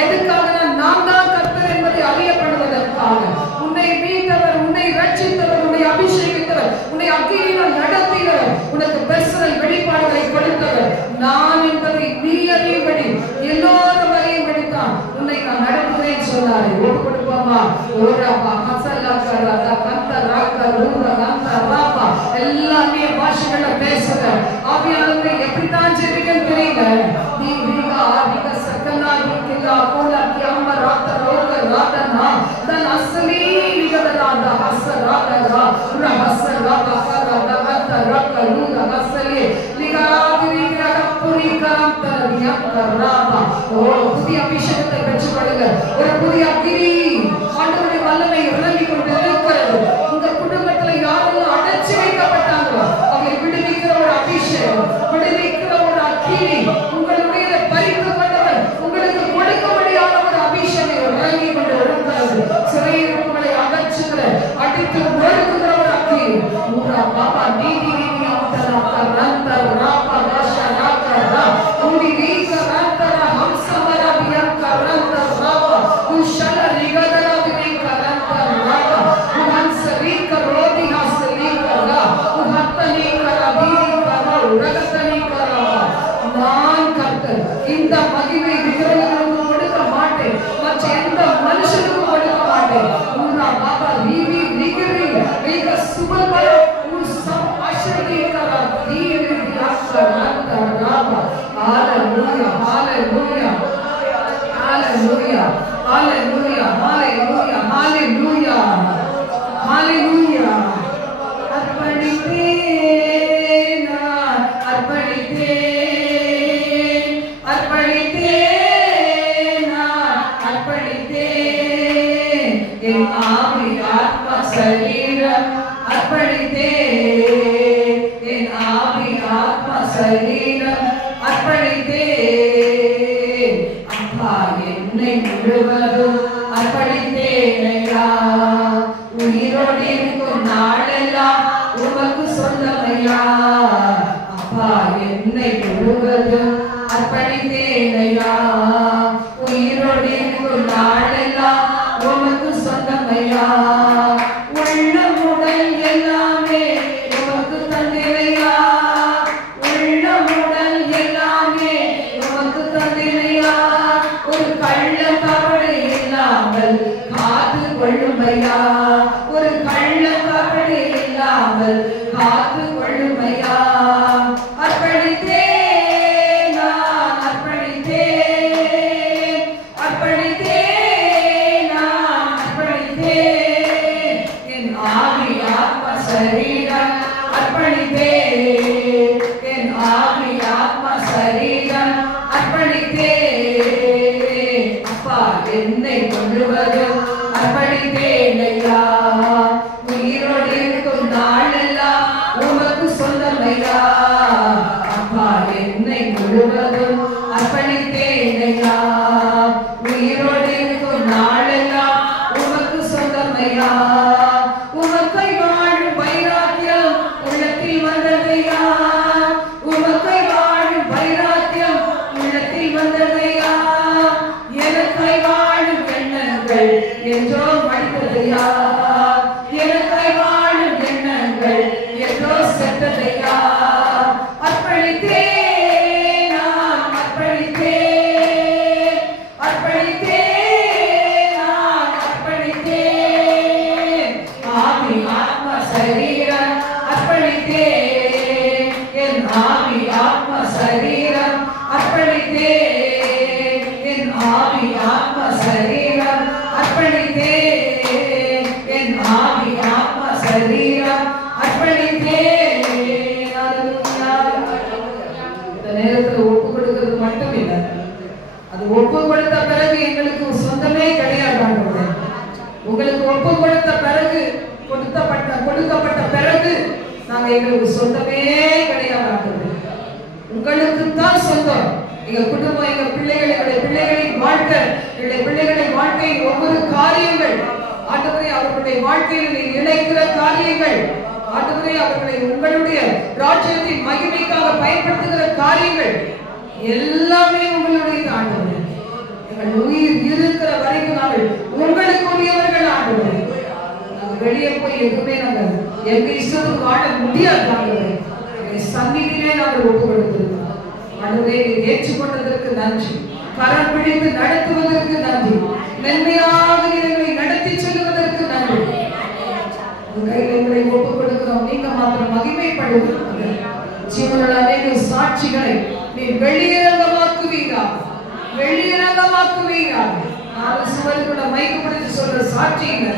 எதுக்காக? நான் தான் கர்த்தர் என்பதை அறியப்படுவதற்காக. உன்னை மீட்டவர், உன்னை ரட்சித்தவர், உன்னை அபிஷேகித்தவர், உன்னை அக்கினியால் நடத்தியவர், உனக்கு பெர்சனல் வெளிப்பாடுகளை கொடுத்தவர் நான் என்பதை நீ அறியும்படி, எல்லோரும் அறியும்படித்தான் உன்னை நான் நடத்துவேன் சொன்னாரே. ஒப்பு கொடுப்போமா? ஓரபா மசலா கரதா கந்த ராக ரூர கந்த ராபா. எல்லாமே பாஷைகள பேசுங்க. ஆவியானவரே எப்படிதான் ஜெபிக்கணும் தெரியல. நீ விகா ஆதிக சக்கனா விகிலா கோலா கியாம ராத ரோக ராதனா தன் அஸ்லி விகதராத ஹஸ்ராதரா உர ஹஸ்ராபா கரதா கந்த ராக ரூர ஹஸ்லி லிகாதிரி கிரகப்புரி கரம் தரதியம் கராபா. ஓ, புதிய அபிஷேகத்தை பெற்றுக்கொள்ளுங்க. ஒரு புதிய அக்கினி ஆண்டவருடைய வல்லமை இறங்கி கொண்டு இருக்கிறது. உங்க குடும்ப Hallelujah. Hallelujah. Hallelujah. Hallelujah. Hallelujah. Hallelujah. அர்ப்பணித்தேன் நான் அர்ப்பணித்தேன் அர்ப்பணித்தேன் நான் அர்ப்பணித்தேன் என் ஆவி ஆத்மா சரீரம் அர்ப்பணித்தேன் என் ஆவி ஆத்மா சரீரம் அர்ப்பணித்தேன் அப்பா என்னை முழுவதும் அர்ப்பணித்தேன் ஐயா உயிரோடு இருக்கும் நாளெல்லாம் உமக்கு சொந்தமையா அப்பா என்னை முழுவதும் அர்ப்பணித்தேன் ஐயா உயிரோடு இருக்கும் நாளெல்லாம் உமக்கு சொந்தமையா உள்ளம் உடல் எல்லாமே உமக்கு தந்திரையா உள்ளம் உடல் எல்லாமே உமக்கு தந்திரையா ஒரு கள்ள கபடு இல்லாமல் காத்து கொள்ளுமையா ஒரு கள்ள கபடு இல்லாமல் காத்து கொள்ளுமையா அர்ப்பணித்தேன் நான் அர்ப்பணித்தேன் அர்ப்பணித்தேன் நான் அர்ப்பணித்தேன் என் ஆவி ஆத்மா சரீரம் அர்ப்பணித்தேன் என் ஆவி ஆத்மா சரீரம் அர்ப்பணித்தேன் அப்பா என்னை முழுவதும் அர்ப்பணித்தேன் ஐயா உயிரோடு இருக்கும் நாளெல்லாம் உமக்கு சொந்தமையா அப்பா என்னை முழுவதும் அர்ப்பணித்தேன் ஐயா உயிரோடு இருக்கும் நாளெல்லாம் உமக்கு சொந்தமையா உமக்கை வாழும் வைராக்கியம் உள்ளத்தில் வந்ததையா உமக்கை வாழும் வைராக்கியம் உள்ளத்தில் வந்ததையா எனக்கை வாழும் எண்ணங்கள் என்றோ மடித்ததையா எனக்கை வாழும் எண்ணங்கள் என்றோ செத்ததையா அர்ப்பணித்தேன் நான் அர்ப்பணித்தேன் அர்ப்பணித்தேன் நான் அர்ப்பணித்தேன் ஆவி ஆத்மா சரீரம் அர்ப்பணித்தேன் என் ஆவி ஆத்மா சரீரம் அர்ப்பணித்தேன் என் ஆவி ஆத்மா சரீரம் அர்ப்பணித்தேன் என் ஆவி ஆத்மா சரீரம் அர்ப்பணித்தேன் இந்த நேரத்தில் ஒப்பு கொடுக்கிறது மட்டும் இல்லை அது ஒப்பு கொடுத்த பிறகு எங்களுக்கு சொந்தமே கிடையாது உங்களுக்கு ஒப்பு கொடுத்த பிறகு கொடுக்கப்பட்ட பிறகு நாங்க எங்களுக்கு சொந்தமே கிடையாது உங்களுக்கு தான் சொந்தம் எங்க குடும்பம் எங்க பிள்ளைகள் எங்களுடைய பிள்ளைகளின் வாழ்க்கை எங்களுடைய பிள்ளைகளின் வாழ்க்கையின் ஒவ்வொரு காரியங்கள் ஆண்டவரே அவர்களுடைய வாழ்க்கையில் நீ இணைக்கிற காரியங்கள் ஆண்டவரே அவர்களை உங்களுடைய ராஜ்யத்தின் மகிமைக்காக பயன்படுத்துகிற காரியங்கள் எல்லாமே உங்களுடைய ஆண்டவரே எங்கள் உயிர் இருக்கிற வரைக்கும் நாங்கள் உங்களுக்கு உரியவர்கள் ஆண்டவரே நாங்கள் வெளியே போய் எதுவுமே நாங்கள் எங்க இஷ்டத்துக்கு வாழ முடியாது ஆண்டவரே சந்நிதியிலே நாங்கள் ஒப்பு கொடுத்திருக்கிறோம் ஆண்டவரே ஏற்றுக்கொண்டதற்கு நன்றி கரம் பிடித்து நடத்துவதற்கு நன்றி நன்மையாக எங்களை நடத்தி செல்வதற்கு நன்றி கையில் எங்களை ஒப்பு கொடுக்கிறோம் நீங்க மாத்திரம் மகிமைப்படுவீர்கள் ஜீவனுள்ள அநேக சாட்சிகளை நீ வெளியரங்கமாக்குவீராக நாலு சுவருக்குள்ள மைக்கப்படுத்தி சொல்ற சாட்சிகளை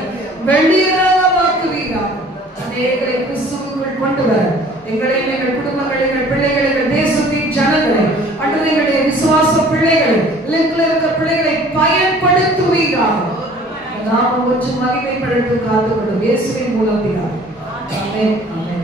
வெளியரங்கமாக்குவீராக அநேகரை கிறிஸ்துவுக்குள் கொண்டு வர எங்களையும் எங்கள் குடும்பங்களை எங்கள் பிள்ளைகளை எங்கள் தேசத்தின் ஜனங்களை அல்லது எங்களுடைய விசுவாச பிள்ளைகளை லிங்கில் இருக்க பிள்ளைகளை பயன்படுத்துவீராக நாம கொஞ்சம் மகிமைப்படுத்தி காத்துக்கொள்ளும் இயேசுவின் மூலம் ஆமென் ஆமென்.